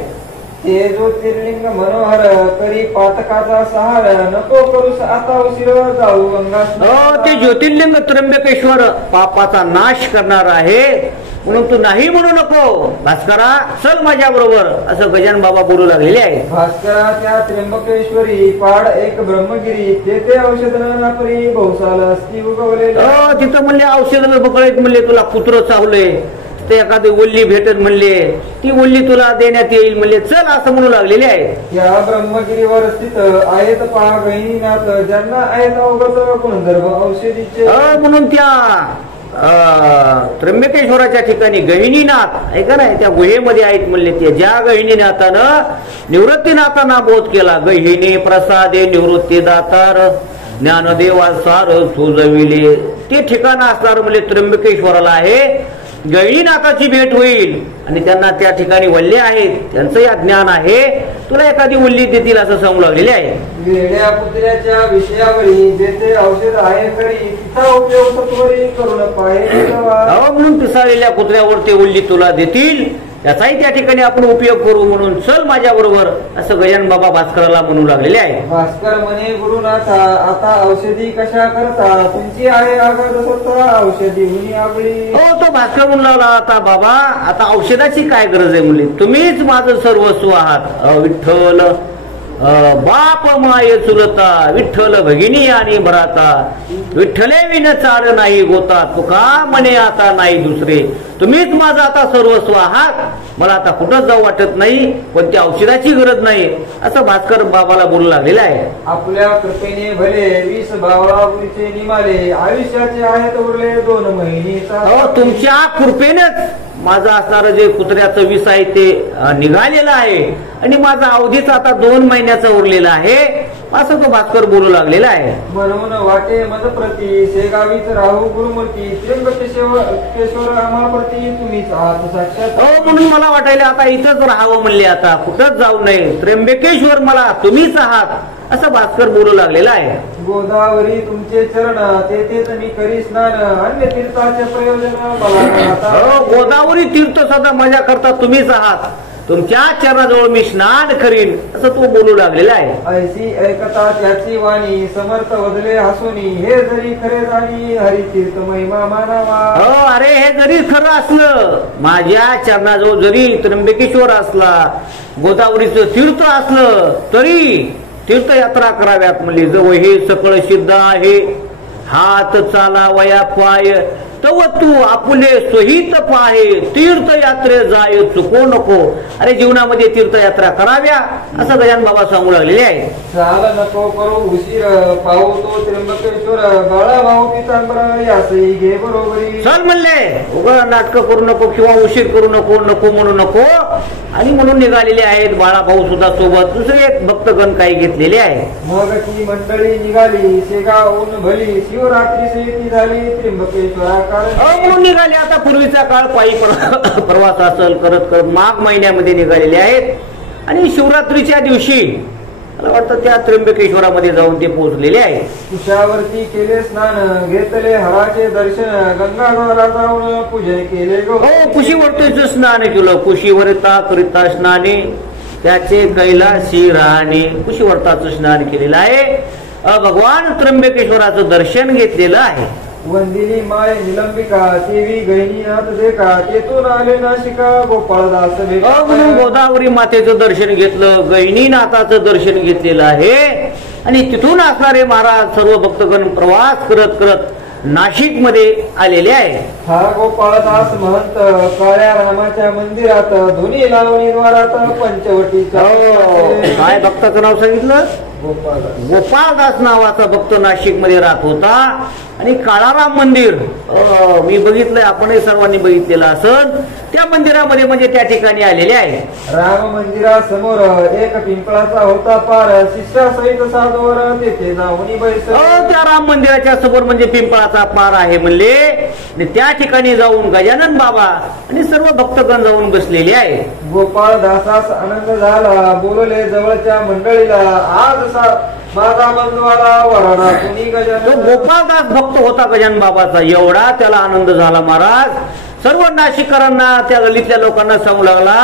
ते ज्योतिर्लिंग मनोहर करी पातकाचा सहार नको करूस आता उशीर जाऊ अंगास. ते ज्योतिर्लिंग त्र्यंबकेश्वर पापाचा नाश करणार आहे म्हणून तू नाही म्हणू नको भास्करा, चल माझ्या बरोबर असं गजानन बाबा बोलू लागलेले आहे. भास्करा त्या त्र्यंबकेश्वरी पाड एक ब्रह्मगिरी तेथे औषध नापरी बहुसाल असती उगवले. तिथं म्हणले औषध बकळीत म्हणले तुला कुत्र चावले ते एखादी वल्ली भेटत म्हणले ती वल्ली तुला देण्यात येईल म्हणले, चल असं म्हणू लागलेले आहे. या ब्रह्मगिरीवर स्थित आहेत पहा गहिनीनाथ ज्यांना आहेत अवगत गुणधर्म औषधीचे. म्हणून त्या त्र्यंबकेश्वराच्या ठिकाणी गहिनीनाथ ऐका नाही त्या गुहेमध्ये आहेत म्हणले. ते ज्या गहिनीनाथानं निवृत्तीनाथांना बोध केला गहिनी प्रसादे निवृत्ती दातार ज्ञानदेवा सार सुजविले ते ठिकाण असणार म्हणजे त्र्यंबकेश्वराला आहे. गहिनीनाथाची भेट होईल आणि त्यांना त्या ठिकाणी वल्ले आहेत त्यांचं या ज्ञान आहे, तुला एखादी वल्ली देतील असं सांगू लागलेले आहे. वेड्या पुत्र्याच्या विषयावरी जेथे औषध आहे खरी तिचा उपयोग सत्वरी करून पाहिजे. म्हणून पिसाळलेल्या कुत्र्यावर ते वल्ली तुला देतील त्याचाही त्या ठिकाणी आपण उपयोग करू म्हणून चल माझ्या बरोबर असं गजानन बाबा भास्कराला म्हणू लागलेले आहे. भास्कर म्हणे गुरुनाथा आता औषधी कशा करता तुमची आहे आगत स्वतः औषधी हुनी आवडी. हो तो भास्कर म्हणू लागला आता बाबा आता औषधाची काय गरज आहे म्हणली, तुम्हीच माझं सर्वस्व आहात. विठ्ठल बाप माय चुलता विठ्ठल भगिनी आणि भराता विठ्ठले विन चाल नाही गोता तुका म्हणे आता नाही दुसरे. तुम्हीच माझं आता सर्वस्व आहात, मला आता कुठंच जाऊ वाटत नाही, पण त्या औषधाची गरज नाही असं भास्कर बाबाला बोलू लागलेलं आहे. आपल्या कृपेने भले 20 भावापुरीचे निमाले आयुष्याचे आहेत उरले 2 महिने. तुमच्या कृपेनेच माझं असणारं जे कुत्र्याचं विष आहे ते निघालेलं आहे आणि माझा अवधीच आता 2 महिन्याचा उरलेला आहे असं तो भास्कर बोलू लागलेला आहे. म्हणून वाटे मदप्रती शेगावीच राहू गुरुमूर्ती त्र्यंबकेश्वर आम्हाप्रती तुम्हीच आहात साक्षात. म्हणून मला वाटायला आता इथंच राहावं म्हणले, आता कुठंच जाऊ नये, त्र्यंबकेश्वर मला तुम्हीच आहात असं भास्कर बोलू लागलेला आहे. गोदावरी तुमचे चरण तेथेच मी करी स्नान अन्य तीर्थाचे प्रयोजन मला. गोदावरी तीर्थ सदा मजा करता तुम्हीच आहात, तुमच्या चरणाजवळ मी स्नान करीन असं तो बोलू लागलेला आहे. ऐशी ऐकता त्याची वाणी समर्थ वदले हसुनी हे जरी खरे जाणी हरितीर्थ महिमा मानावा. अरे हे जरी खरं असलं माझ्या चरणाजवळ जरी त्र्यंबकेश्वर असला गोदावरीचं तीर्थ असलं तरी तीर्थयात्रा कराव्यात म्हणली. जवळ हे सकळ सिद्ध आहे हात चालावया पाय तव तू आपुले सोहित पाहे तीर्थयात्रे जाय चुको नको. अरे जीवनामध्ये तीर्थयात्रा कराव्या असं गजानन बाबा सांगू लागलेले आहे. चाल नको करू उशीर पाहू तो त्र्यंबकेश्वर बाळा भाऊ पितांबर यासही घे बरोबरी. चल म्हणले उगा नाटक करू नको किंवा उशीर करू नको नको म्हणू नको आणि म्हणून निघालेले आहेत बाळा भाऊ सुद्धा सोबत दुसरे एक भक्तगण काही घेतलेले आहे. मग ती मंडळी निघाली शेगावून भली शिवरात्री सेती झाली त्र्यंबकेश्वरा म्हणून निघाले. आता पूर्वीचा काळ पायी प्रवास असेल करत करत माघ महिन्यामध्ये निघालेले आहेत आणि शिवरात्रीच्या दिवशी मला वाटतं त्या त्र्यंबकेश्वरामध्ये जाऊन ते पोहोचलेले आहेत. कुशावरती केले स्नान घेतले हराचे दर्शन गंगागौरा जाऊन पूजन केले. कुशीवरतीच स्नान केलं कुशीवरता करिता स्नाने त्याचे कैलासी राहणे कुशीवरताचं स्नान केलेलं आहे. भगवान त्र्यंबकेश्वराचं दर्शन घेतलेलं आहे. वंदिनी माय निलंबिका देवी गहिनीनाथ देखा तेथून आले नाशिका गोपाळदास म्हणून गोदावरी मातेचं दर्शन घेतलं गहिनीनाथाचं दर्शन घेतलेलं आहे आणि तिथून असणारे महाराज सर्व भक्तगण प्रवास करत करत नाशिक मध्ये आलेले आहे. हा गोपाळदास महंत काळ्या रामाच्या मंदिरात धुनी लावणी द्वारात पंचवटीच्या काय भक्ताचं नाव सांगितलं गोपाळदास नावाचा भक्त नाशिक मध्ये राहत होता आणि काळाराम मंदिर मी बघितलंय, आपणही सर्वांनी बघितलेलं असन. त्या मंदिरामध्ये म्हणजे त्या ठिकाणी आलेले आहे. राम मंदिरासमोर एक पिंपळाचा होता पार, शिष्यासहित साधूवर तेथे जाऊन बैसले. त्या राम मंदिराच्या समोर म्हणजे पिंपळाचा पार आहे म्हणले. त्या ठिकाणी जाऊन गजानन बाबा आणि सर्व भक्तगण जाऊन बसलेले आहे. गोपाळदासास आनंद झाला, बोलले जवळच्या मंडळीला, आज माझा बंधू आला वराडा कुणी गजानन. गोपाळदास भक्त होता गजानन बाबाचा, एवढा त्याला आनंद झाला महाराज. सर्व नाशिकरांना त्या गल्लीतल्या लोकांना सांगू लागला,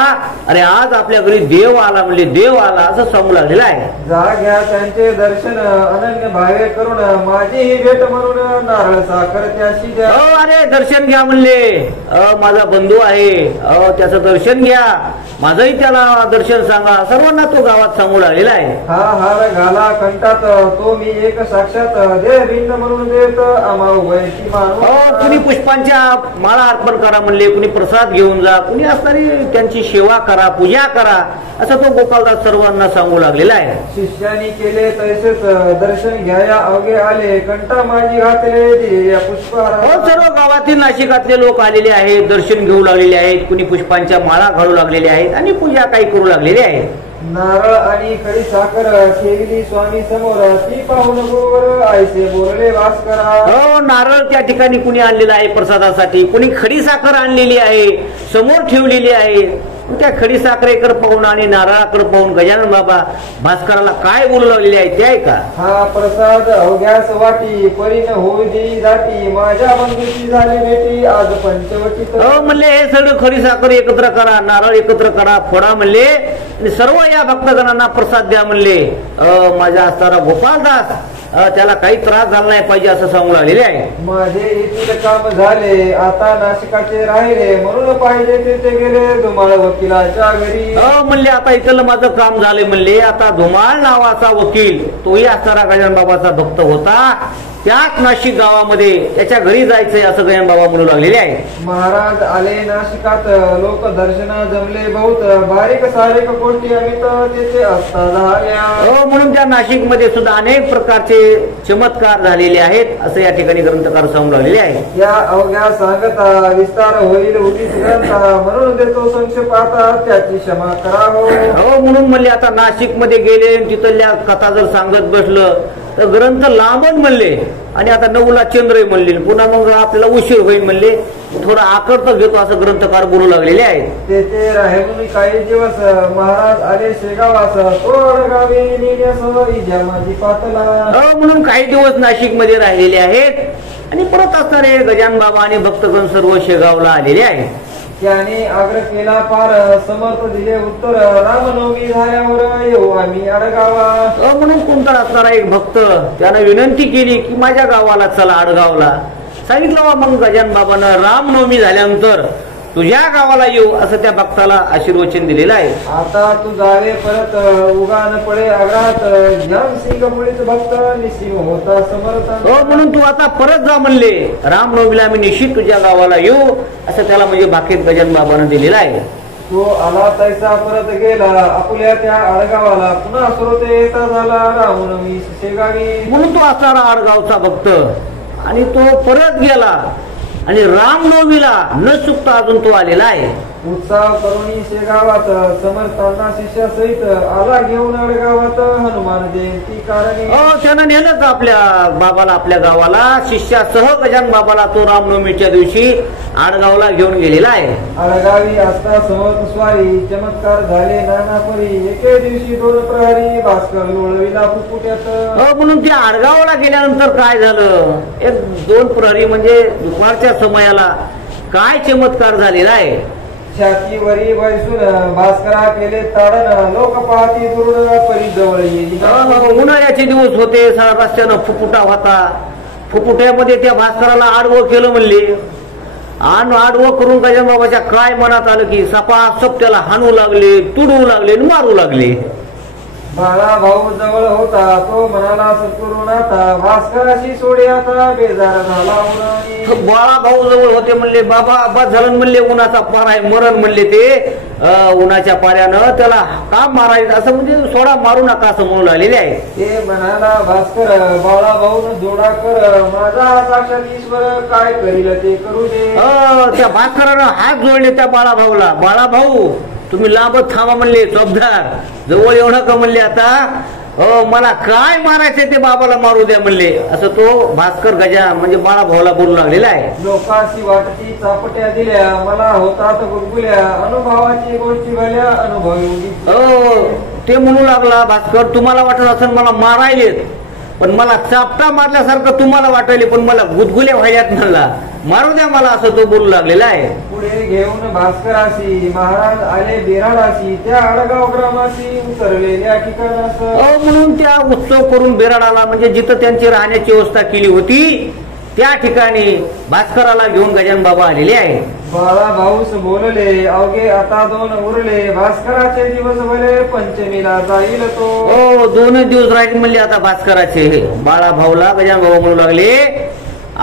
अरे आज आपल्या घरी देव आला, म्हणजे देव आला असं सांगू लागलेलं आहे. जा घ्या त्यांचे दर्शन, अनन्य भावे करून माझी ही भेट म्हणून नारळ साखर त्याशी द्या. अरे दर्शन घ्या म्हणले, माझा बंधू आहे, त्याचं दर्शन घ्या, माझंही त्याला दर्शन सांगा, सर्वांना तो गावात सांगू लागलेला आहे. हा हार घाला कंठात, तो मी एक साक्षात दे बिंद म्हणून देत आम्हा उभयची मानू. कुणी पुष्पांच्या माळा अर्पण करा म्हणले, कुणी प्रसाद घेऊन जा, कुणी असणारी त्यांची सेवा करा, पूजा करा, असं तो गोपाळदास सर्वांना सांगू लागलेला आहे. शिष्यानी केले तैसेच दर्शन घ्याया अवघे आले, कंठा माझी घातले पुष्पहार. सर्व गावातील नाशिकातले लोक आलेले आहेत, दर्शन घेऊ लागलेले आहेत, कुणी पुष्पांच्या माळा घालू लागलेले आहेत आणि पूजा काही करू लागलेली आहे. नारळ आणि खडी साखर ठेवली स्वामी समोर, ती पाहून गुरुवर आयसे बोलले वास करा. नारळ त्या ठिकाणी कुणी आणलेला आहे प्रसादासाठी, कुणी खडी साखर आणलेली आहे समोर ठेवलेली आहे. त्या खडी साखरेकर पाहून आणि नारळाकडे पाहून गजानन बाबा भास्कराला काय बोलू लागलेले आहे ते आहे का. हा प्रसाद अवघ्यास वाटी, परीन होऊ दे दाटी, माझ्या बंधूची झाली भेटी आज पंचवटीत. म्हणले हे सगळं खडी साखर एकत्र करा, नारळ एकत्र करा, फोडा म्हणले, आणि सर्व या भक्तगणांना प्रसाद द्या म्हणले. माझा असणारा गोपाळदास त्याला काही त्रास झाला नाही पाहिजे असं सांगू लागलेले आहे. माझे येथील काम झाले, आता नाशिकाचे राहिले, म्हणून पाहिजे तिथे गेले धुमाळ वकिलाच्या घरी. म्हणले आता इथलं माझं काम झाले म्हणले, आता धुमाळ नावाचा वकील, तोही असणारा गजानन बाबाचा भक्त होता, त्याच नाशिक गावामध्ये त्याच्या घरी जायचंय असं गजानन बाबा म्हणू लागलेले आहे. महाराज आले नाशिकात, लोक दर्शना जमले बहुत, बारीक सारीक कोणती अमित तेथे असता झाल्या. म्हणून त्या नाशिक मध्ये सुद्धा अनेक प्रकारचे चमत्कार झालेले आहेत असं या ठिकाणी ग्रंथकार सांगू लागलेले आहे. या अवघ्या सांगता विस्तार होईल उदित ग्रंथ, म्हणून देतो संक्षेपात त्याची क्षमा करा हो. म्हणून म्हणले आता नाशिक मध्ये गेले, तिथल्या कथा जर सांगत बसलं तर ग्रंथ लांबण म्हणले, आणि आता 9ला चंद्र म्हणले, पुन्हा मग आपल्याला उशीर होईल म्हणले, थोडा आकर्त घेतो असं ग्रंथकार बोलू लागलेले आहेत. तेथे राहून काही दिवस महाराज आले शेगावास, तोड गावी नेण्यासह इजा माझी पातला. म्हणून काही दिवस नाशिक मध्ये राहिलेले आहेत आणि परत असणारे गजानन बाबा आणि भक्तगण सर्व शेगावला आलेले आहेत. त्याने आग्रह केला पार, समर्थ दिले उत्तर, रामनवमी झाल्यावर येऊ आम्ही आडगावा. म्हणून कोणता असणारा एक भक्त त्यानं विनंती केली की माझ्या गावाला चला, आडगावला. सांगितलं मग गजानन बाबानं रामनवमी झाल्यानंतर तुझ्या गावाला येऊ असं त्या भक्ताला आशीर्वचन दिलेलं आहे. आता तू जावे परत, उगान पडे आग्रहात, ज्ञान सिंग मुळीच भक्त निश्चित होता समर्थ. म्हणून तू आता परत जा म्हणले, रामनवमीला आम्ही निश्चित तुझ्या गावाला येऊ असं त्याला म्हणजे बाकीत गजानन बाबानं दिलेलं आहे. तो आला तैसा परत गेला, आपल्या त्या आडगावाला पुन्हा श्रोते येता झाला रामनवमी शेगावी. म्हणून तो असणारा आडगावचा भक्त आणि तो परत गेला आणि रामनवमीला न चुकता अजून तो आलेला आहे. उत्साह करून शेगावात समर्थांना शिष्यासहित आला घेऊन आडगावात हनुमान जयंती कारणी. त्यानं नेलं आपल्या बाबाला आपल्या गावाला शिष्यासह गजानन बाबाला तो रामनवमीच्या दिवशी आडगावला घेऊन गेलेला आहे. आडगावी असता समर्थ स्वारी चमत्कार झाले नाना परी, एके दिवशी 2 प्रहरी भास्कर लोळविला फुफुट्यात. म्हणून त्या आडगावला गेल्यानंतर काय झालं, 1-2 प्रहरी म्हणजे दुपारच्या समयाला काय चमत्कार झालेला आहे. छातीवरी बैसून भास्करा केले ताडण, लोक पाहती दुर्ड परी जवळ येईल. उन्हाळ्याचे दिवस होते, सारा रस्त्यानं फुफुटा होता, फुफुट्यामध्ये त्या भास्कराला आडवं केलं म्हणले, आणि आडवं करून गजानन बाबाच्या काय मनात आलं की सपासप त्याला हाणू लागले, तुडवू लागले, मारू लागले. बाळा भाऊ जवळ होता तो म्हणाला सत्करून आता भास्कराशी सोडे आता बेजार झाला उन्हाने. बाळा भाऊ जवळ होते म्हणले बाबा बस झालं म्हणले उन्हाचा पारा आहे मरण म्हणले ते उन्हाच्या पाऱ्यानं त्याला का मारायचं असं म्हणजे सोडा मारू नका असं म्हणून आलेले आहे. ते म्हणाला भास्कर बाळा भाऊ जोडा कर माझा साक्षात ईश्वर काय करील ते करू दे. त्या भास्करानं हात जोडले त्या बाळा भाऊला. बाळा भाऊ तुम्ही लांबच थांबा म्हणले चौबदार जवळ एवढं का म्हणले आता मला काय मारायचं ते बाबाला मारू द्या म्हणले असं तो भास्कर गजा म्हणजे बाळा भाऊला बोलू लागलेला आहे. लोकांशी वाटती चापट्या दिल्या मला होतात गुरगुल्या अनुभवाची गोष्टी भल्या अनुभवी. ते म्हणू लागला भास्कर तुम्हाला वाटत असेल मला मारायलेत पण मला चापटा मारल्यासारखं तुम्हाला वाटायले पण मला गुदगुल्या व्हायल्यात म्हणला मारू द्या मला असं तो बोलू लागलेला आहे. पुढे घेऊन भास्कराशी महाराज आले बिराडाशी त्या आडगाव ग्रामाशी उतरलेल्या ठिकाणास. म्हणून त्या उत्सव करून बिराडाला म्हणजे जिथं त्यांची राहण्याची व्यवस्था केली होती त्या ठिकाणी भास्कराला घेऊन गजानन बाबा आलेले आहे. बाळा भाऊस बोलले अवघे आता 2 उरले भास्कराचे दिवस भले पंचमीला जाईल तो. 2 दिवस राहिले म्हणले आता भास्कराचे. बाळा भाऊला गजानन बाबा म्हणू लागले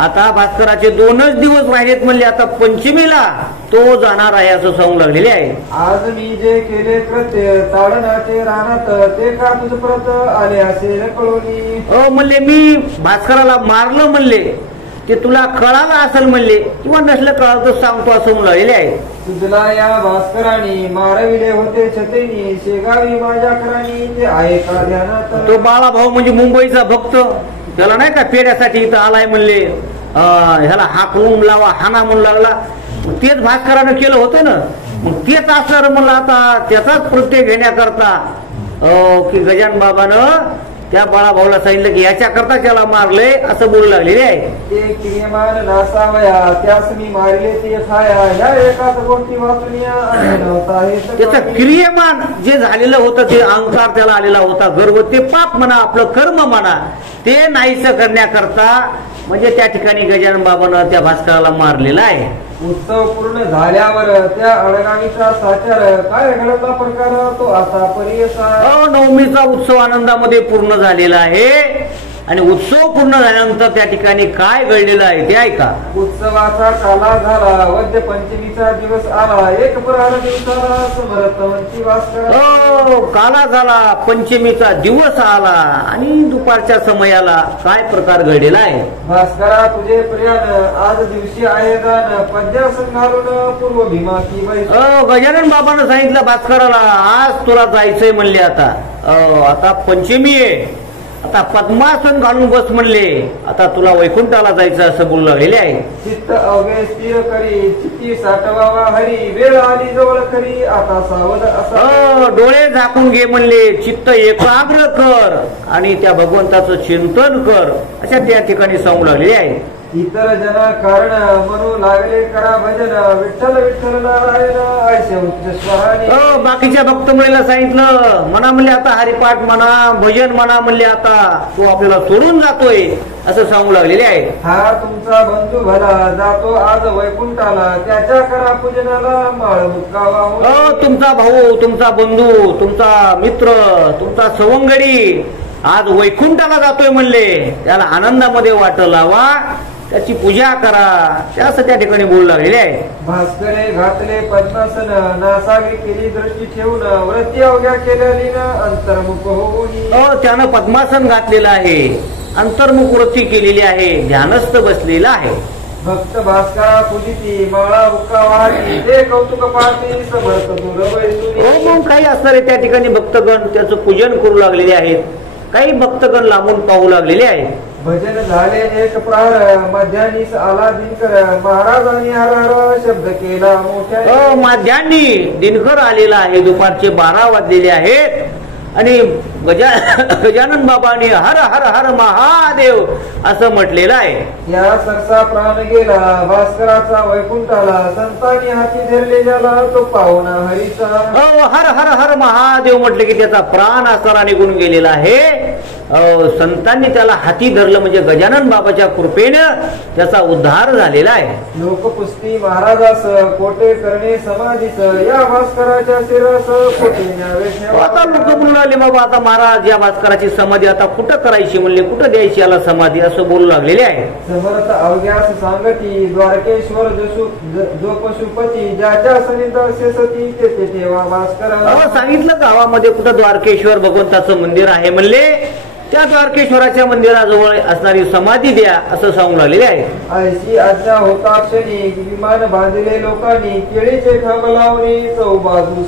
आता भास्कराचे 2च दिवस राहिलेत म्हणले आता पंचमीला तो जाणार आहे असं सांगू लागलेले आहे. आज मी जे केले कृत्य ताडणाचे रानात ते का तुझ परत आले असेल कळोनी. म्हणले मी भास्कराला मारलं म्हणले ते तुला कळालं असेल म्हणले किंवा नसलं कळालं तर सांगतो असं म्हणलेले आहे. तुझला या भास्करांनी मारविले होते छतेनी शेगावी माझ्या करानी ते आहे का ध्यानात. तो बाळा भाऊ म्हणजे मुंबईचा भक्त त्याला नाही का पेड्यासाठी इथं आलाय म्हणले ह्याला हाकलून लावा हाना म्हणू लागला. तेच भास्करानं केलं होतं ना मग तेच असणार म्हणलं आता त्याचाच प्रत्यय घेण्याकरता की गजानन बाबानं त्या बाळा भाऊला सांगितलं की याच्याकरता त्याला मारलंय असं बोलू लागलेले आहे. ते क्रियमान नासावया त्यास मी मारले ते खाया ह्या एकाच गोष्टी वाचून त्याचं क्रियमान जे झालेलं होतं ते अहंकार त्याला आलेला होता गर्व ते पाप म्हणा आपलं कर्म म्हणा ते नाहीस करण्याकरता म्हणजे त्या ठिकाणी गजानन बाबानं त्या भास्कराला मारलेला आहे. उत्सव पूर्ण झाल्यावर त्या अडगावीचा साचार काय घडला प्रकार तो असा पर्यसा. नवमीचा उत्सव आनंदामध्ये पूर्ण झालेला आहे आणि उत्सव पूर्ण झाल्यानंतर त्या ठिकाणी काय घडलेलं आहे ते ऐका. उत्सवाचा काला झाला वद्य पंचमीचा दिवस आला एक प्रहार दिवसाला समर्थवंती भास्कर. काला झाला पंचमीचा दिवस आला आणि दुपारच्या समयाला काय प्रकार घडलेला आहे. भास्करा तुझे प्रियान आज दिवशी आहे दान पद्यासन घालून पूर्व भीमा की गजानन बाबानं सांगितलं भास्कराला आज तुला जायचंय म्हणले आता पंचमी आहे आता पद्मासन घालून बस म्हणले आता तुला वैकुंठाला जायचं असं बोलू लागलेले आहे. चित्त अवघे स्थिर करी चित्ती साठवावा हरी वेळ आली जवळ खरी आता सावध असा. डोळे झाकून घे म्हणले चित्त एकाग्र कर आणि त्या भगवंताचं चिंतन कर अशा त्या ठिकाणी सांगू लागलेले आहे. इतर जना कारण म्हणू लागले करा भजन विठ्ठल विठ्ठल नारायण आयशे उच्च स्वाहानी. बाकीच्या भक्त मुलीला सांगितलं म्हणा म्हणले आता हरिपाठ म्हणा भजन म्हणा म्हणले आता तो आपल्याला सोडून जातोय असं सांगू लागलेले आहे. हा तुमचा बंधू भला जातो आज वैकुंठाला त्याच्या करा पूजनाला माळ मुक्कावा. तुमचा भाऊ तुमचा बंधू तुमचा मित्र तुमचा सवंगडी आज वैकुंठाला जातोय म्हणले त्याला आनंदामध्ये वाट लावा त्याची पूजा करा त्यास त्या ठिकाणी बोलू लागलेले आहे. भास्करे घातले पद्मासन नासावी केली दृष्टी ठेवून व्रती अवघ्या केलेली अंतर्मुख होऊन. त्यानं पद्मासन घातलेलं आहे अंतर्मुख वृत्ती केलेली आहे ध्यानस्थ बसलेला आहे. भक्त भास्करा पूजिती माळा हुक्का वाहती ते कौतुक पाहती समर्थ दूर. मग काही असणारे त्या ठिकाणी भक्तगण त्याचं पूजन करू लागलेले आहेत काही भक्तगण लांबून पाहू लागलेले आहेत. भजन झाले एक प्रहार मध्यानीस आला दिनकर महाराजांनी हर हर शब्द केला मोठ्या. मध्यानी दिनकर आलेला आहे दुपारचे 12 वाजलेले आहेत आणि गजानन बाबांनी हर हर हर महादेव असं म्हटलेलं आहे. या सरसा प्राण गेला भास्कराचा वैकुंठाला संतांनी हाती धरले ज्याला तो पाहुणा हरीचा. हर हर हर महादेव म्हटले की त्याचा प्राण असारा निघून गेलेला आहे संतांनी त्याला हाती धरलं म्हणजे गजानन बाबाच्या कृपेनं त्याचा उद्धार झालेला आहे. लोकपुस्ती महाराजास कोटे करणे समाधीच या भास्कराच्या शिरस कोटे न्यावे ठेवा. आता लोक बोलू लागले बाबा आता महाराज या भास्कराची समाधी आता कुठं करायची म्हणले, कुठं द्यायची याला समाधी असं बोलू लागलेले आहे. समर्थ अवघ्यास सांगती द्वारकेश्वर जो पशुपती ज्याच्या सनिध सती तेथे ठेवा भास्कर. सांगितलं गावामध्ये कुठं द्वारकेश्वर भगवंताचं मंदिर आहे म्हणले, त्या द्वारकेश्वराच्या मंदिराजवळ असणारी समाधी द्या असं सांगून लागलेले आहे. ऐशी आज्ञा होता क्षणी विमान बांधले लोकांनी केळीचे खांब लावणे चौबाजू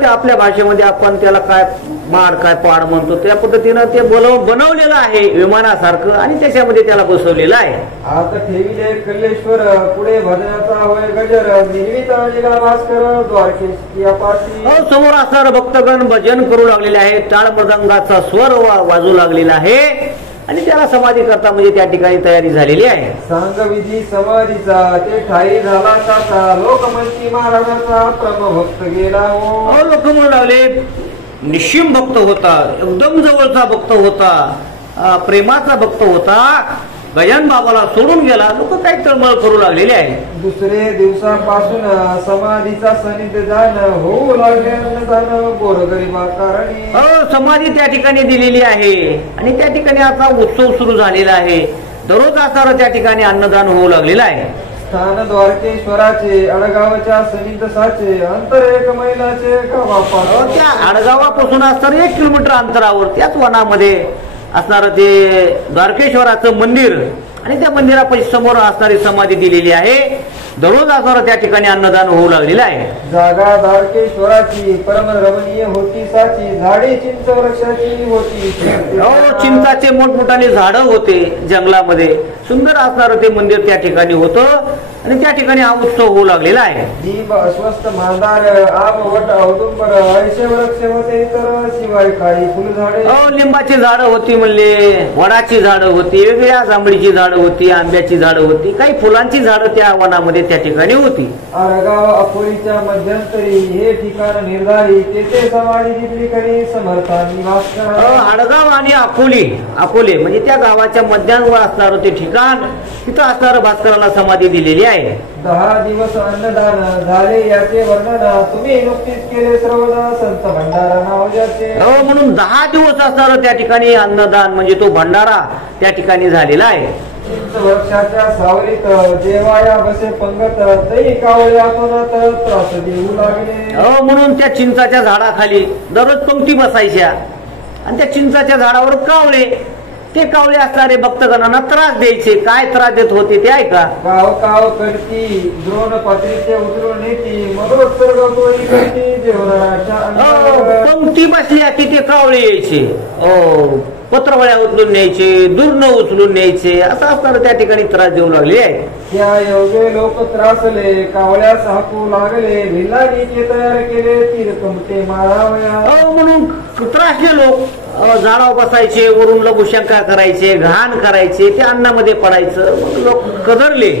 ते आपल्या भाषेमध्ये आपण त्याला काय माड काय पाड म्हणतो त्या पद्धतीनं ते बनवलेलं आहे विमानासारखं आणि त्याच्यामध्ये त्याला बसवलेलं आहे. आता ठेविले कल्लेश्वर पुढे भजनाचा होय गजर निर्मित आलेला भास्कर द्वारकेश या पाठी. समोर असणारं भक्तगण भजन करू लागलेले आहे, टाळ मृदंगाचा स्वर वाजू लागलेला आहे आणि त्याला समाधी करता म्हणजे त्या ठिकाणी तयारी झालेली आहे. सांगविधी समाधीचा ते ठाई झाला काका लोकमंत्री महाराजाचा प्रमभक्त गेला. लोक म्हणू लागले निश्चिम भक्त होता, एकदम जवळचा भक्त होता, प्रेमाचा भक्त होता, गजानन बाबाला सोडून गेला. लोक काही तळमळ करू लागलेले आहे. दुसरे दिवसापासून समाधीचा सनिध जाणं होऊ लागले अन्नदान गोरगरिबा कारणी. समाधी त्या ठिकाणी दिलेली आहे आणि त्या ठिकाणी आता उत्सव सुरू झालेला आहे. दररोज असणारं त्या ठिकाणी अन्नदान होऊ लागलेलं आहे. स्थान द्वारकेश्वराचे अडगावच्या सनिध साचे अंतर 1 मैलाचे गावापासून. त्या अडगावापासून असणारं 1 किलोमीटर अंतरावर त्याच वनामध्ये असणारं ते द्वारकेश्वराचं मंदिर आणि त्या मंदिरापाशी समोर असणारी समाधी दिलेली आहे. दररोज असणारं त्या ठिकाणी अन्नदान होऊ लागलेलं आहे. जागा द्वारकेश्वराची परम रमणीय होती साची झाडे चिंच वृक्षाची होती. चिंचाचे मोठमोठाले झाडं होते जंगलामध्ये, सुंदर असणारं ते मंदिर त्या ठिकाणी होतं आणि त्या ठिकाणी हा उत्सव होऊ लागलेला आहे. दीप अस्वस्थ मांदार आम वट औदुंबर ऐसे वृक्ष होते तर शिवाय काही फुलझाडे. लिंबाची झाडं होती म्हणले, वडाची झाडं होती, वेगवेगळ्या जांभळीची झाडं होती, आंब्याची झाडं होती, काही फुलांची झाडं त्या वनामध्ये त्या ठिकाणी होती. अडगाव अकोलीच्या मध्यंतरी हे ठिकाण निर्धारी तेथे समाधी दिली करी समर्थांनी भास्कर. अडगाव आणि अकोले म्हणजे त्या गावाच्या मध्यांवर असणारं ते ठिकाण, तिथं असणारं भास्कराला समाधी दिलेली आहे. 10 दिवस अन्नदान झाले याचे वर्णन तुम्ही नुकतीच केले सर्वदा संत भंडारा नाव ज्याचे. म्हणून 10 दिवस असणारं त्या ठिकाणी अन्नदान म्हणजे तो भंडारा त्या ठिकाणी झालेला आहे. चिंच वृक्षाच्या सावलीत देवाया बसे पंगत तई कावळे आतोनात त्रास देऊ लागले. म्हणून त्या चिंचाच्या झाडाखाली दररोज पंक्ती बसायच्या आणि त्या चिंचाच्या झाडावर कावळे, ते कावळे असणारे भक्तगणांना त्रास द्यायचे. काय त्रास देत होते ते ऐका. काव काव करती द्रोण पात्रीचे उतरून नेती मधोत्सर्ग कोणी करती जेवणाच्या. पंक्ती बसल्या की ते कावळे यायचे, पत्रवळ्या उचलून न्यायचे, दुर्ण उचलून न्यायचे, असं असणारं त्या ठिकाणी त्रास देऊ लागले आहे. त्या योगे लोक त्रासले कावळ्यास हाकू लागले भिल्लानीचे तयार केले तीर कमटे मारावया. म्हणून त्रासले लोक झाडावर बसायचे, वरून लघुशंका करायचे, घाण करायचे, ते अन्नामध्ये पडायचं. मग लोक कदरले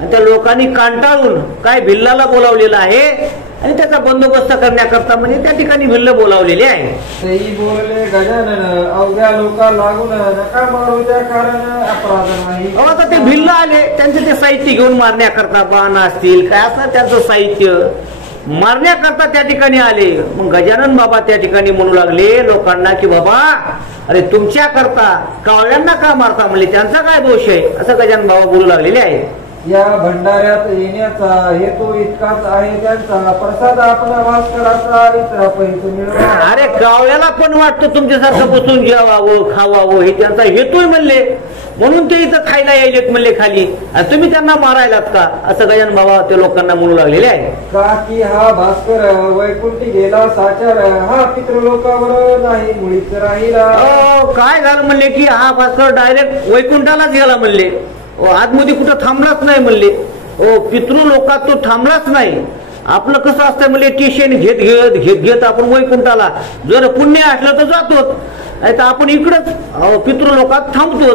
आणि त्या लोकांनी कंटाळून काय भिल्लाला बोलावलेलं आहे आणि त्याचा बंदोबस्त करण्याकरता म्हणजे त्या ठिकाणी भिल्ल बोलावलेले आहे. तेही बोलले गजानन अवघ्या लोका लागून नका मारू त्या कारण अपराध नाही. आता ते भिल्ल आले, त्यांचे ते साहित्य घेऊन मारण्याकरता, बाण असतील काय असं त्यांचं साहित्य मारण्याकरता त्या ठिकाणी आले. मग गजानन बाबा त्या ठिकाणी म्हणू लागले लोकांना की बाबा अरे तुमच्या करता कावळ्यांना का मारता म्हणले, त्यांचा काय दोष आहे असं गजानन बाबा बोलू लागलेले आहे. या भंडाऱ्यात येण्याचा हेतू इतकाच आहे त्यांचा प्रसाद आपला भास्कराचा इतरापर्यंत मिळवा. अरे कावळ्याला पण वाटतं तुमच्यासारखं बसून जेवावं खावावं हे त्यांचा हेतू म्हणले, म्हणून ते इथं खायला यायलेत म्हणले खाली, आणि तुम्ही त्यांना मारायलात का असं गजानन बाबा ते लोकांना म्हणू लागलेले आहे. का की हा भास्कर वैकुंठी गेला साचार हा पितृलोकावर नाही मुळीच राहिला. काय झालं म्हणले की हा भास्कर डायरेक्ट वैकुंठालाच गेला म्हणले, आतमध्ये कुठं थांबलाच नाही म्हणले. पितृलोकात तो थांबलाच नाही. आपलं कसं असतं म्हणजे टेशन घेत घेत घेत घेत आपण वैकुंठाला जर पुण्य असलं तर जातो, नाही तर आपण इकडंच पितृलोकात थांबतो.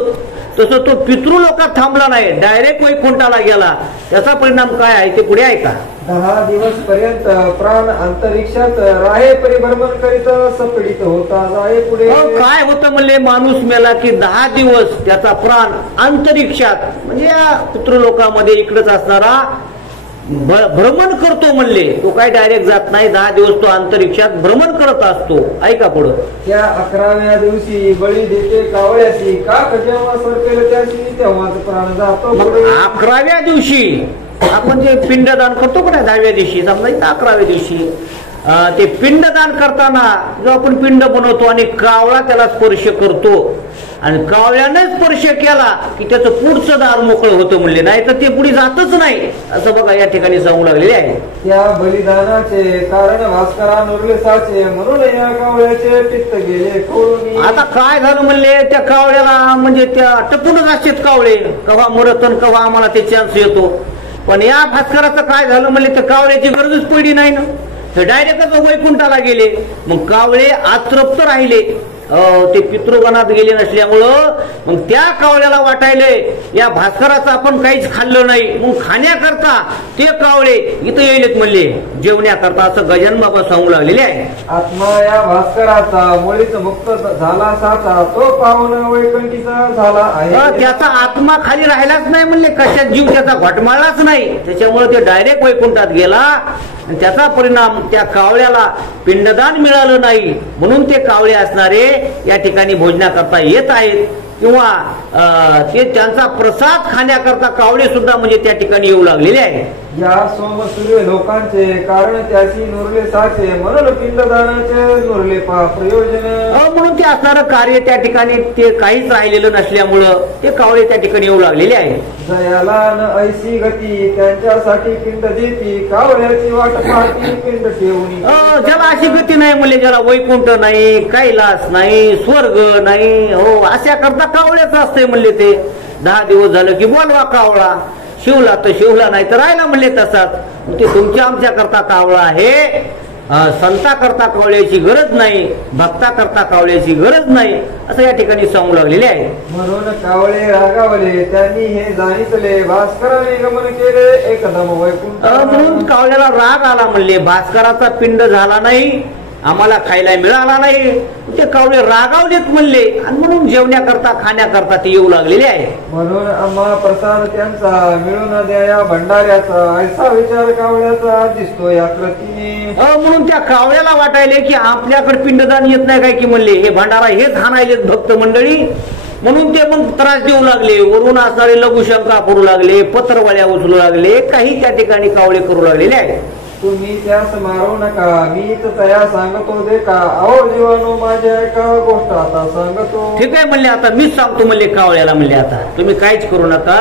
तसं तो पितृलोकात थांबला नाही, डायरेक्ट वैकुंठाला गेला. त्याचा परिणाम काय आहे ते पुढे ऐका. 10 दिवस पर्यंत प्राण अंतरिक्षात राहे परिभ्रमण करीत सपडित होता जाय पुढे. काय होतं म्हणले, माणूस मेला की 10 दिवस त्याचा प्राण अंतरिक्षात म्हणजे या पितृलोकामध्ये इकडेच असणारा भ्रमण करतो म्हणले. तो काय डायरेक्ट जात नाही, 10 दिवस तो अंतरिक्षात भ्रमण करत असतो. ऐका पुढं. त्या 11व्या दिवशी बळी देते कावळ्याची, काक जेव्हा सरकेल त्याची तेव्हाच प्राण जातो. 11व्या दिवशी आपण जे पिंडदान करतो का नाही, 10व्या दिवशी समजा 11व्या दिवशी ते पिंडदान करताना जो आपण पिंड बनवतो आणि कावळा त्याला स्पर्श करतो आणि कावळ्याने स्पर्श केला की त्याचं पुढचं दार मोकळं होतं म्हणले, नाही तर ते पुढे जातच नाही असं बघा या ठिकाणी सांगू लागलेले आहे. त्या बलिदानाचे कारण भास्करा नुरलेसाचे, म्हणून या कावळ्याचे पित्त गेले खोळून. आता काय झालं म्हणले, त्या कावळ्याला म्हणजे त्या टपूनच असतात कावळे, कवा मरतन कवा आम्हाला ते चान्स येतो. पण या भास्कराचं काय झालं म्हणले, त्या कावळ्याची गरजच पडली नाही ना, ते डायरेक्टच वैकुंठाला गेले. मग कावळे अतृप्त राहिले, ते पितृगणात गेले नसल्यामुळं मग त्या कावळ्याला वाटायले या भास्कराचं आपण काहीच खाल्लं नाही, मग खाण्याकरता ते कावळे इथं येलेत म्हणले जेवण्याकरता, असं गजानन बाबा सांगू लागलेले आहे. आत्मा या भास्कराचा मुळीच मुक्त झाला साचा, तो पावन वैकुंठीचा झाला आहे. त्याचा आत्मा खाली राहिलाच नाही म्हणले, कशात जीव त्याचा घटमाळलाच नाही, त्याच्यामुळे ते डायरेक्ट वैकुंठात गेला. त्याचा परिणाम त्या कावळ्याला पिंडदान मिळालं नाही, म्हणून ते कावळे असणारे या ठिकाणी भोजनाकरता येत आहेत किंवा ते त्यांचा प्रसाद खाण्याकरता कावळे सुद्धा म्हणजे त्या ठिकाणी येऊ लागलेले आहेत. या सोमसूर्य लोकांचे कारण त्याची नुरले साचे, म्हणून पिंडदानाचे नुरले प्रयोजन. म्हणून ते असणारं कार्य त्या ठिकाणी ते काहीच राहिलेलं नसल्यामुळं ते कावळे त्या ठिकाणी येऊ लागलेले आहेत. जयाला न ऐशी गती, त्यांच्यासाठी पिंड देती, कावळ्याची वाट पाहती पिंड ठेवून. ज्याला अशी गती नाही म्हणजे, ज्याला वैकुंठ नाही, कैलास नाही, स्वर्ग नाही, हो अशा करता कावळ्याच असते म्हणले. ते 10 दिवस झालं की बोलवा कावळा, शिवला तर शिवला नाही तर राहिला म्हणले तसाच. ते तुमच्या आमच्या करता कावळा आहे, संता करता कावळ्याची गरज नाही, भक्ता करता कावळ्याची गरज नाही असं या ठिकाणी सांगू लागलेले आहे. म्हणून कावळे रागावले, त्यांनी हे जाणितले, भास्कराने गमन केले एकदम वैकुंठ. म्हणून कावळ्याला राग आला म्हणले, भास्कराचा पिंड झाला नाही, आम्हाला खायला मिळाला नाही, ते कावळे रागावलेत म्हणले आणि म्हणून जेवण्याकरता खाण्याकरता ते येऊ लागलेले आहे. म्हणून आम्हा प्रसाद त्यांचा मिळून द्या या भंडाऱ्याचा, असा विचार कावळ्याचा दिसतो या कृतीने. म्हणून त्या कावळ्याला वाटायले की आपल्याकडे पिंडदान येत नाही काय की म्हणले, हे भंडारा हेच हाणायलेत भक्त मंडळी, म्हणून ते मग त्रास देऊ लागले. वरून असणारे लघुशंका करू लागले, पत्रवाळ्या उचलू लागले, काही त्या ठिकाणी कावळे करू लागलेले आहे. तुम्ही त्यास मारू नका, मीच तया सांगतो दे का, अहो जीवानो माझ्या एका गोष्ट आता सांगतो. ठीक आहे म्हणले, आता मीच सांगतो म्हणले कावळ्याला म्हणले, आता तुम्ही काहीच करू नका.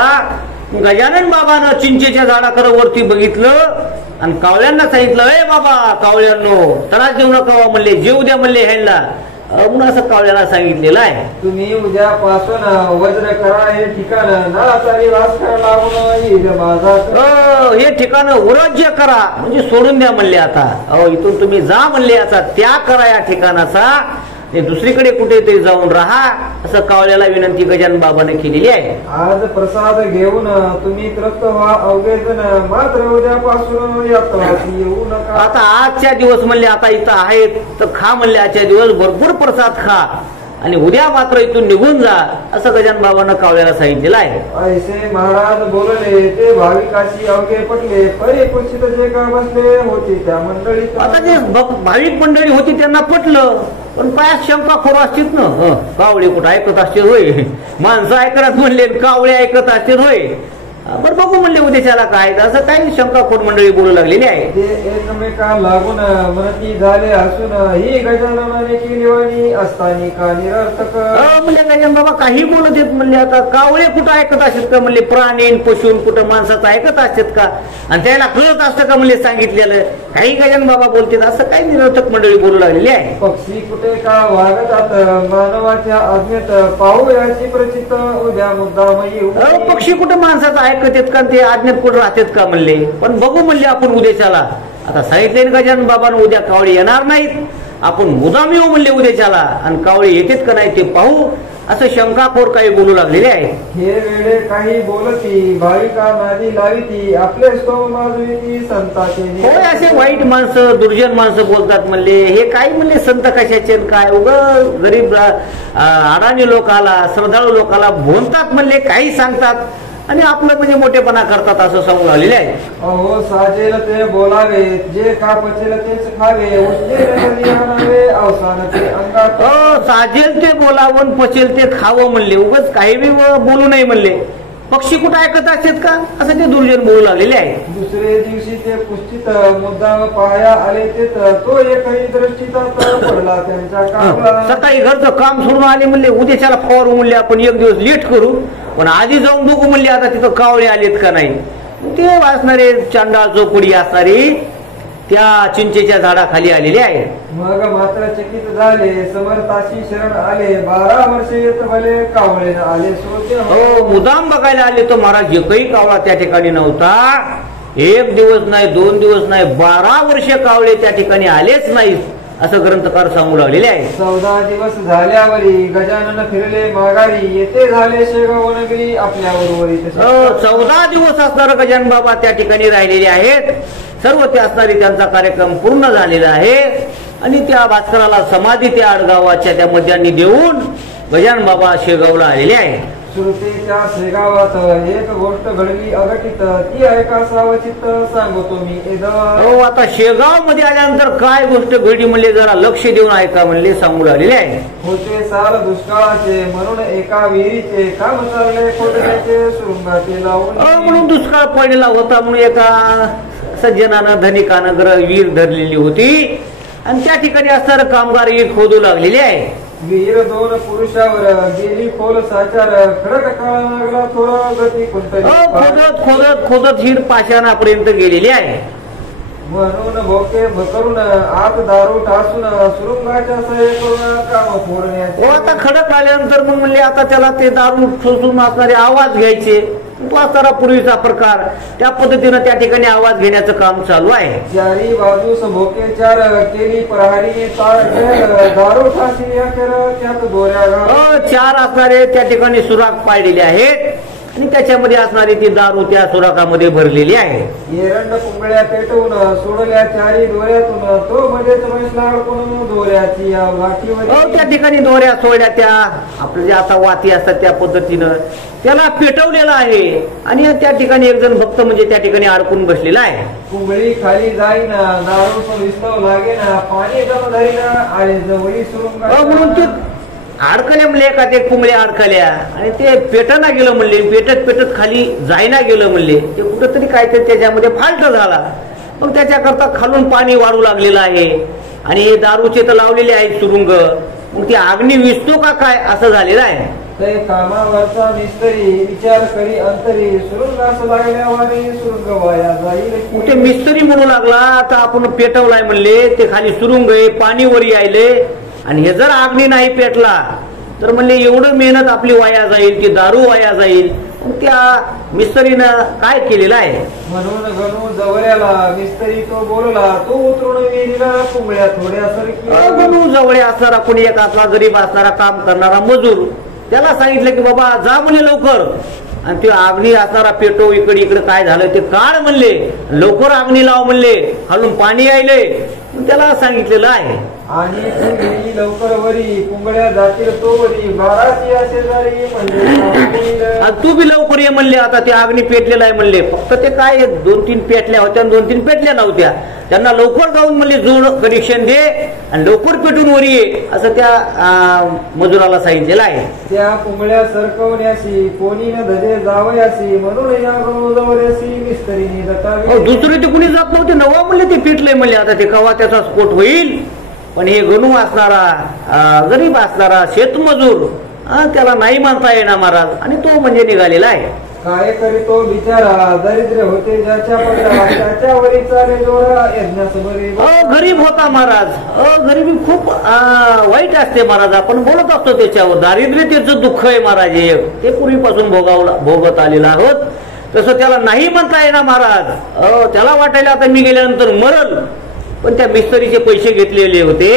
गजानन बाबानं चिंचेच्या झाडाकडे वरती बघितलं आणि कावळ्यांना सांगितलं, ए बाबा कावळ्यांनो त्रास देऊ नका म्हणले, जेऊ द्या म्हणले ह्यांना, म्हणून असं कावळ्याला सांगितलेलं आहे. तुम्ही उद्यापासून वज्र करा हे ठिकाण, नाळाचारी वास करा लावून येईल माझा. हे ठिकाण वरज्य करा म्हणजे सोडून द्या म्हणले. आता इथून तुम्ही जा म्हणले, आता त्याग करा या ठिकाणाचा, दुसरीकडे कुठेतरी जाऊन राहा असं कावळ्याला विनंती गजानन बाबाने केलेली आहे. आज प्रसाद घेऊन तुम्ही तृप्त व्हा अवघे जण, मात्र उद्यापासून यात्रासी येऊ नका. आता आजच्या दिवस म्हणले आता इथं आहेत तर खा म्हणले, आजच्या दिवस भरपूर प्रसाद खा आणि उद्या मात्र इथून निघून जा असं गजानन बाबांना कावळ्याला सांगितलेलं आहे. ऐसे महाराज बोलले, ते भाविकाशी अवघे पटले, परिपुषित जे का बसले होते त्या मंडळीत. आता जे भाविक मंडळी होती त्यांना पटलं, पण पायात शंका खोर असतील ना, कावळे कुठं ऐकत असतील होय, माणसं ऐकत म्हणले कावळे ऐकत असतील होय, बरं बघू म्हणले उद्याच्याला काय, असं काही शंकाखोर मंडळी बोलू लागलेली आहे. ते एकमेका लागून मनती झाले असून ही गजाननाने केली वाणी असतानी का निरर्थक. म्हणजे गजानन बाबा काही बोलत येत म्हणले, आता कावळे कुठं ऐकत असतात का म्हणले, प्राणी पशून कुठं माणसाचं ऐकत असतात का, आणि त्याला कळत असतं का म्हणले सांगितलेलं, काही गजानन बाबा बोलतात असं काही निरर्थक मंडळी बोलू लागलेली आहे. पक्षी कुठे का वागतात मानवाच्या आज्ञेत, पाहू याची प्रचित उद्या मुद्दामयी. पक्षी कुठं माणसाचं ऐकत येत का, ते आज्ञेत कुठं राहतात का म्हणले, पण बघू म्हणले आपण उद्याच्याला. आता सांगितले गजानन बाबांना उद्या कावळे येणार नाहीत, आपण मुदाम येऊ म्हणले उद्याच्याला, आणि कावळे येतात का नाही ते पाहू असं शंकाखोर काही बोलू लागलेले आहे. हे वेळे काही बोलती भाविका नादी लाविती आपले स्तव माजविती संताचे होय, असे वाईट माणसं दुर्जन माणसं बोलतात म्हणले. हे काही म्हणले संत कशाचे न काय, उग गरीब अडाणी लोकाला श्रद्धाळू लोकाला भोंतात म्हणले, काही सांगतात आणि आपलं म्हणजे मोठेपणा करतात असं सांगून आलेले आहे. अहो साजेल ते बोलावे, जे का पचेल तेच खावे, उष्णेल आणावे अवसान ते अंगात. साजेल ते बोलावं पचेल ते खावं म्हणले, उगाच काही बी बोलू नये म्हणले. पक्षी कुठं ऐकत असतात का, असं ते दुर्जन बोलू लागलेले आहे. दुसरे दिवशी ते पुष्टित मुद्दाम पाया आले ते तो एकही दृष्टीचा पडला त्यांच्या कामाला. सकाळी घरचं काम सोडून आले म्हणले, उद्याच्याला फवारू म्हणले, आपण एक दिवस लेट करू, पण आधी जाऊन बघू म्हणले आता तिथं कावळे आलेत का नाही. ते वाचणारे चांडाळ चौकडी असणारी त्या चिंचेच्या झाडाखाली आलेले आहे. मग मात्र चकित झाले, समर्थाशी शरण आले, 12 वर्षे येत भले कावळे आले सोते. हो, मुदाम बघायला आले तर महाराज एकही कावळा त्या ठिकाणी नव्हता. एक दिवस नाही, 2 दिवस नाही, 12 वर्ष कावळे त्या ठिकाणी आलेच नाहीत असं ग्रंथकार सांगू लागलेले आहे. 14 दिवस झाल्यावरी गजानन फिरले माघारी, येथे झाले शेगाव नगरी आपल्या उर्वरित. 14 दिवस असणारे गजानन बाबा त्या ठिकाणी राहिलेले आहेत. सर्व ते असणारी त्यांचा कार्यक्रम पूर्ण झालेला आहे आणि त्या भास्कराला समाधी त्या आडगावाच्या त्या मध्यांनी देऊन गजानन बाबा शेगावला आलेले आहे. श्रुतीच्या शेगावात एक गोष्ट घडली अघटित, ती ऐका सावचित सांगतो मी. हो, आता शेगाव मध्ये आल्यानंतर काय गोष्ट घडली म्हणले, जरा लक्ष देऊन ऐका म्हणले सांगू लागलेले आहे. होते साल दुष्काळाचे, म्हणून एका विहिरीचे काम चालले खोदण्याचे, सुरुंगाचे लावून. म्हणून दुष्काळ पडलेला होता म्हणून एका सज्जनानं धनिकानं विहीर धरलेली होती आणि त्या ठिकाणी असणारे कामगार विहीर खोदू लागलेले आहे. विहीर 2 पुरुषावर गेली खोल साचार, खडक काळा लागला थोडा गती कोणतरी. खोदत खोदत खोदत हिर पाषाणापर्यंत गेलेली आहे. म्हणून भोके करून आत दारू टासून सुरुंगाच्या सह्य करून काम फोडण्याचे. आता खडक आल्यानंतर मग म्हणले आता त्याला ते दारू ठोसून असणारे आवाज घ्यायचे. तो असणारा पूर्वीचा प्रकार, त्या पद्धतीनं त्या ठिकाणी आवाज घेण्याचं काम चालू आहे. चारी बाजूस भोके 4 केली प्रहारी, दारू ठासी त्यात दोऱ्या 4 असणारे त्या ठिकाणी सुराख पाडलेले आहेत आणि त्याच्यामध्ये असणारी ती दारू त्या सुराखामध्ये भरलेली आहे. एरंड कुंबळ्या पेटवून सोडल्या 4 दोऱ्यातून, तो मध्येच बसला अडकून दोऱ्याची वाटीवर. त्या ठिकाणी दोऱ्या सोडल्या, त्या आपल्या जे आता वाती असतात त्या पद्धतीनं त्याला पेटवलेला आहे आणि त्या ठिकाणी एक जण भक्त म्हणजे त्या ठिकाणी अडकून बसलेला आहे. कुंबळी खाली जाईना, दारू विस्तव लागेना, पाणी जम धरीना आणि जवळी सुरुंग. म्हणून ते अडकल्या म्हणले, का ते कुंबळ्या अडकल्या आणि ते पेटना गेलं म्हणले, पेटत पेटत खाली जायना गेलं म्हणले. ते कुठंतरी काहीतरी त्याच्यामध्ये फाल्ट झाला. मग त्याच्याकरता खालून पाणी वाढू लागलेलं आहे आणि हे दारूचे तर लावलेले आहेत सुरुंग. मग ती अग्नी विजतो का काय असं झालेलं आहे. ते कामावरचा मिस्त्री विचार करी अंतरी, सुरुंगास लागल्यावारी सुरुंग वाया जाईल. ते मिस्त्री म्हणू लागला, आता आपण पेटवलाय म्हणले, ते खाली सुरुंग आहे, पाणी वर यायले आणि हे जर अग्नी नाही पेटला तर म्हणले एवढं मेहनत आपली वाया जाईल, ती दारू वाया जाईल. त्या मिस्त्रीनं काय केलेलं आहे. म्हणून गणू जवळ्याला मिस्त्री तो बोलला, तो उतरून विहिरीला कुंबळ्या थोड्यासारखी. गणू जवळ असणारा कोणी एक असला गरीब असणारा काम करणारा मजूर, त्याला सांगितलं की बाबा जा म्हणले लवकर आणि ते अग्नी असणारा पेटो, इकडे इकडे काय झालं ते काढ म्हणले, लवकर अग्नी लाव म्हणले, खालून पाणी यायले. त्याला सांगितलेलं आहे. आणि ती लवकर वरी कुंबळ्या जातील तो वरी, 12ची शेजारी म्हणजे तू बी लवकर ये म्हणले. आता ते अग्नी पेटलेला आहे म्हणले, फक्त ते काय 2-3 पेटल्या होत्या, 2-3 पेटल्या नव्हत्या. त्यांना लवकर जाऊन म्हणले जोड कनेक्शन दे आणि लवकर पेटून वरी ये असं त्या मजुराला सांगितलेलं आहे. त्या कुंबळ्या सरकवण्याशी कोणी न धजे जावयाशी, म्हणून या गणोजवळशी मिस्त्रीने दटावे. दुसरे ते कुणी जात नव्हते, नवा म्हणले ते पेटले म्हणले, आता ते कवा त्याचा स्फोट होईल. पण हे गणू असणारा गरीब असणारा शेतमजूर त्याला नाही म्हणता येणार महाराज आणि तो म्हणजे निघालेला आहे. काय करीतो बिचारा, दरिद्र होते ज्याच्या त्याच्यावरी चाले जोरा यज्ञासमोरी. गरीब होता महाराज. गरिबी खूप वाईट असते महाराज, आपण बोलत असतो त्याच्यावर. दारिद्र्यतेचं दुःख आहे महाराज, ते पूर्वीपासून भोगत आलेलं आहोत. तसं त्याला नाही म्हणता येणार महाराज. त्याला वाटायला आता मी गेल्यानंतर मरल, पण त्या मिस्त्रीचे पैसे घेतलेले होते.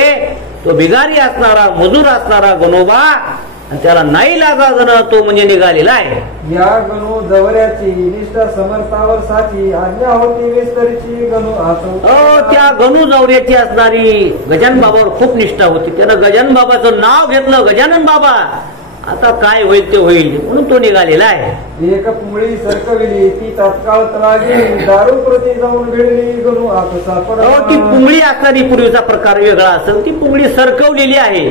तो भिगारी असणारा मजूर असणारा गणोबा आणि त्याला नाही लागाजणं तो म्हणजे निघालेला आहे. या गणू जवऱ्याची निष्ठा समर्थावर साची आज्ञा होती विस्तरीची गणू त्या गणू जवऱ्याची असणारी गजानन बाबावर खूप निष्ठा होती. त्यानं गजानन बाबाचं नाव घेतलं, गजानन बाबा आता काय होईल ते होईल म्हणून तो निघालेला आहे. एक पुंगळी सरकविली ती तात्काळ तलागी दारू प्रती जाऊन भिडली गणू आता ती पुंगळी असणारी पूर्वीचा प्रकार वेगळा असेल. ती पुंगळी सरकवलेली आहे.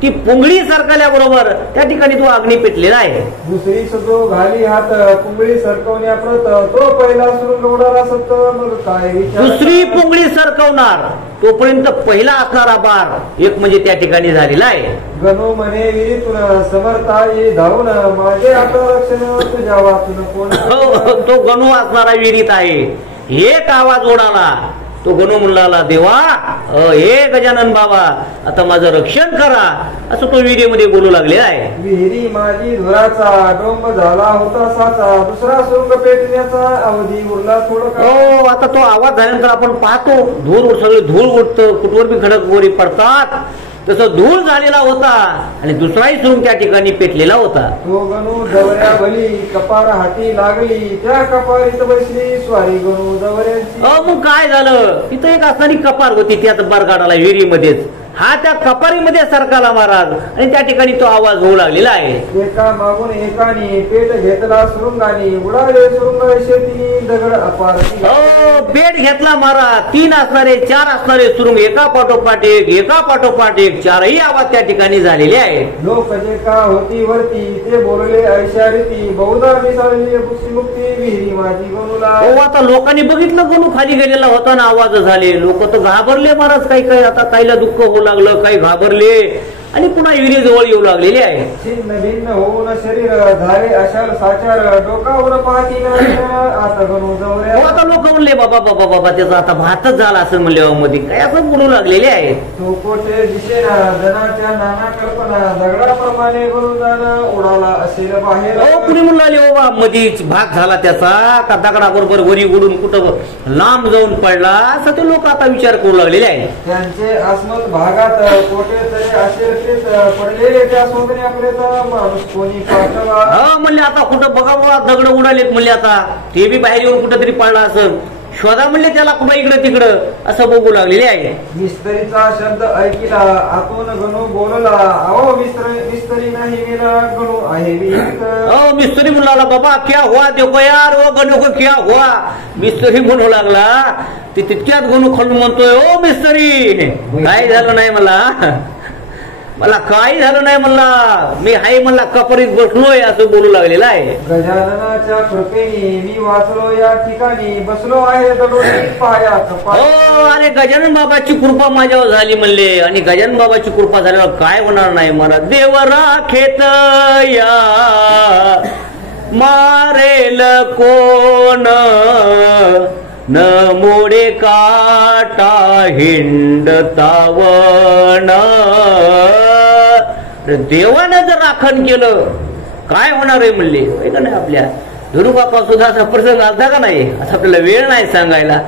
ती पुंगळी सरकल्याबरोबर त्या ठिकाणी तो अग्नी पेटलेला आहे. दुसरी सजो घाली हात पुंगळी सरकवण्याप्रत तो पहिला सुरुंग उडाला सत्त मग काय दुसरी पुंगळी सरकवणार तोपर्यंत पहिला असणारा बार एक म्हणजे त्या ठिकाणी झालेला आहे. गणू म्हणे विहिरीतून समर्था ये धावून माझे आता रक्षण तुझ्या वाचून कोण तो गणू असणारा विहिरीत आहे. एक आवाज ओढाला. तो गणू म्हणला देवा हे गजानन बाबा आता माझं रक्षण करा असं तो विहिरीमध्ये बोलू लागले आहे. विहिरी माझी धुराचा डोंब झाला होता साचा दुसरा सुरुंग पेटण्याचा अवधी उरला थोडं. आता तो आवाज झाल्यानंतर आपण पाहतो धूळ सगळे धूळ उडतं कुठवर बी खडक गोरी पडतात तसं धूळ झालेला होता आणि दुसराही सुरुंग त्या ठिकाणी पेटलेला होता. तो गणू जवऱ्या भली कपार हाती लागली त्या कपारीत बसली स्वारी गणू जवऱ्यांची. मग काय झालं तिथं एक असणारी कपार होती त्यात बरगाडाला विहिरीमध्येच. हा त्या कपारीमध्ये सरकाला महाराज आणि त्या ठिकाणी तो आवाज होऊ लागलेला आहे. एका मागून एकाने पेट घेतला सुरुंगाने उडाले सुरुंग शेतीने दगड अपार. पेट घेतला महाराज. 3 असणारे 4 असणारे सुरुंग एका पाठोपाठ एक चारही आवाज त्या ठिकाणी झालेले आहेत. लोक जे का होती वरती ते बोलले ऐशा रीती बहुधा मिसाळली मुक्ती विहिरी माझी गणूला. आता लोकांनी बघितलं गणू खाली गेलेला होता ना आवाज झाले. लोक तर घाबरले महाराज. काही आता काहीला दुःख होऊ लागलं काही घाबरले आणि पुन्हा विहिरी जवळ येऊ लागलेले आहे. छिन्न भिन्न होऊन शरीर झाले अशाल साचार डोकावर पाहती आता गणू जवळ. आता लोक म्हणले बाबा बाबा बाबा त्याचा आता भातच झाला असं म्हणले मध्ये काय असं बोलू लागलेले आहे. तो कोठे दिसेना जनाच्या नाना कल्पना दगडाप्रमाणे गुरुदाना उडाला असेल बाहेर. कुणी म्हणले बाबा मधीच भात झाला त्याचा का दगडाबरोबर वरी उडून कुठं लांब जाऊन पडला असं ते लोक आता विचार करू लागलेले आहे. त्यांचे अस्मत भागात कोठे तरी असेल पडलेले त्या सोबण्यापर्यंत माणूस कोणी पाठवा. म्हणले आता कुठं बघा बाबा दगड उडालेत म्हणले आता ते बी बाहेर येऊन कुठं तरी पडला असं शोधा म्हणले त्याला कुठं इकडं तिकडं असं बघू लागलेले आहे. मिस्त्रीचा शब्द ऐकला आतून गणू बोलला अहो मिस्त्री नाही मेला गणू आहे. मिस्त्री म्हणू लागला बाबा क्या हुआ देखो यार ओ गणू को क्या हुआ. मिस्त्री म्हणू लागला ते तितक्यात गणू खालून म्हणतोय ओ मिस्त्री काय झालं नाही मला काही झालं नाही म्हणला मी हाय म्हणला कपरीत बसलोय असं बोलू लागलेला आहे. गजाननाच्या कृपेने मी वाचलो या ठिकाणी बसलो आहे पायात. अरे गजानन बाबाची कृपा माझ्यावर झाली म्हणले आणि गजानन बाबाची कृपा झाल्यावर काय होणार नाही मला देव राखेत या मारेल कोण न मोडे काटा हिंडतावण. देवानं जर राखण केलं काय होणार आहे म्हणले का नाही. आपल्या धुरुबापा सुद्धा असा प्रसंग आलता का नाही असं आपल्याला वेळ नाही सांगायला.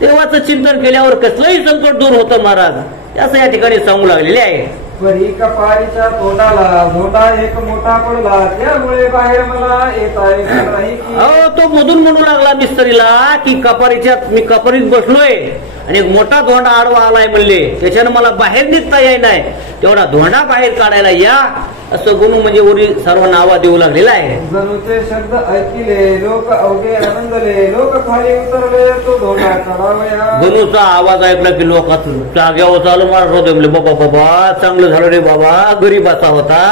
देवाचं चिंतन केल्यावर कसलंही संकट दूर होतं महाराज असं या ठिकाणी सांगू लागलेले आहे. परी कपारीच्या तोंडाला धोंडा एक मोठा पडला त्यामुळे बाहेर मला येता येत नाही. तो मधून म्हणू लागला मिस्त्रीला की मी कपारीत बसलोय आणि एक मोठा धोंडा आडवा आलाय म्हणले त्याच्यानं मला बाहेर निघता येई नाही तेवढा धोंडा बाहेर काढायला या असं गणू म्हणजे वरी सर्वांना आवाज देऊ लागलेला आहे. गणूचे शब्द ऐकले लोक अवघे आनंदले लोक खाली उतरले तो धोंडा काढावया. गणूचा आवाज ऐकला की लोक जाग्यावर चालू मारत होते म्हणले बाबा बाबा चांगलं झालं रे बाबा गरीबाचा होता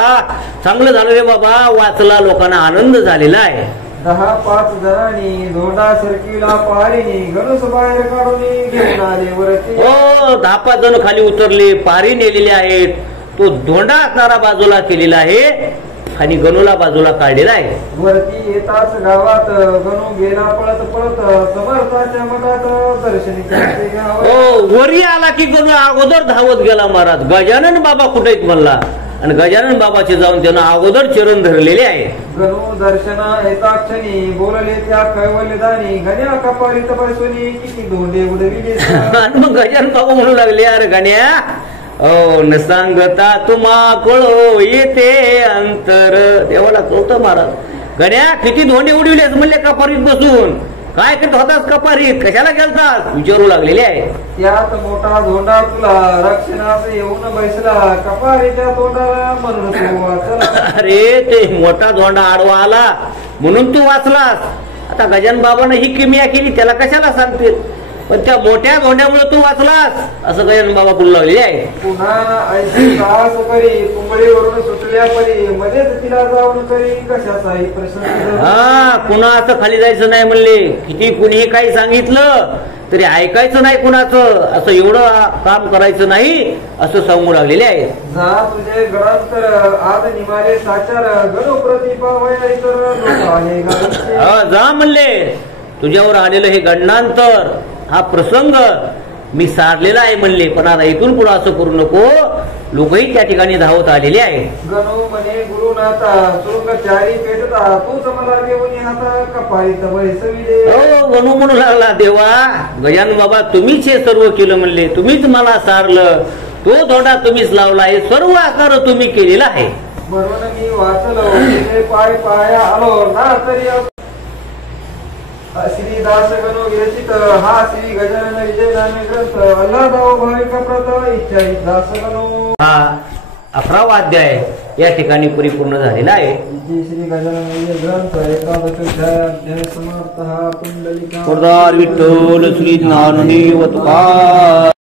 चांगलं झालं रे बाबा वाचला. लोकांना आनंद झालेला आहे. 10-5 जणांनी धोंडा सरकीला पारीनी गणूस बाहेर काढून घेऊन आले वरती. 10-5 जण खाली उतरले पारी नेलेले आहेत. तो धोंडा असणारा बाजूला केलेला आहे आणि गणूला बाजूला काढलेला आहे. वरती येताच गावात गणू गेला पळत पळत समर्थाच्या मठात दर्शन. वरी आला की गणू अगोदर धावत गेला महाराज गजानन बाबा कुठे म्हणला आणि गजानन बाबाचे जाऊन त्यांना अगोदर चरण धरलेले आहे. गणू दर्शना येता क्षणी बोलले त्या कैवल्यदानी गण्या कपारीत बसून किती धोंडे उडविले. मग गजानन बाबा म्हणू लागले अरे गण्या ओ न सांगता तुम्हा कळो येते अंतर. देवाला कळतं महाराज. गड्या किती धोंडे उडविलेस म्हणले कपारीत बसून. काय करत होतास कपारीत, कशाला गेलतास विचारू लागलेले आहे. त्यात मोठा धोंडा तुला रक्षणास येऊन बसला कपारीच्या तोंडाला म्हणून तू वाचला. अरे ते मोठा धोंडा आडवा आला म्हणून तू वाचलास. आता गजानन बाबांना ही किमिया केली, त्याला कशाला सांगतील. पण त्या मोठ्या धोंड्यामुळे तू वाचलास असं गजानन बाबा बोलू लागले आहे. पुन्हा ऐशी साहस करी कुंबळीवरून सुटल्या परी मध्येच तिला जाऊन करी कशाचाही प्रश्न. हा पुन्हा असं खाली जायचं नाही म्हणले. किती कुणीही काही सांगितलं तरी ऐकायचं नाही कुणाचं. असं एवढं काम करायचं नाही असं सांगू लागलेले आहे. जा तुझे ग्रंथर आज निमाले साचार गणू प्रतिपावय जा म्हणले. तुझ्यावर आलेलं हे गणनांतर हा प्रसंग मी सारलेला आहे म्हणले. पण आता इथून पुढे असं करू नको. लोकही त्या ठिकाणी धावत आलेले आहे. गणू म्हणे गुरुनाथा शृंगचारी पेटता तूच मला देऊन हाता कपाळीत बैसविले. हो गणू म्हणू लागला देवा गजानन बाबा तुम्हीच हे सर्व केलं म्हणले. तुम्हीच मला सारलं. तो धोंडा तुम्हीच लावला. हे सर्व आकार तुम्ही केलेला आहे. म्हणून मी वाचलो पाय पाया आलो ना तरी. श्री दास गणू विरचित हा श्री गजानन विजय नामे ग्रंथ अल्लादाव भाविका प्रत इच्छा दास गणू. हा 11वा अध्याय या ठिकाणी परिपूर्ण झालेला आहे. श्री गजानन विजय ग्रंथ 11 अध्याय समाप्त. हा पुंडलिका विठ्ठल श्री ज्ञानदेव तुकाराम.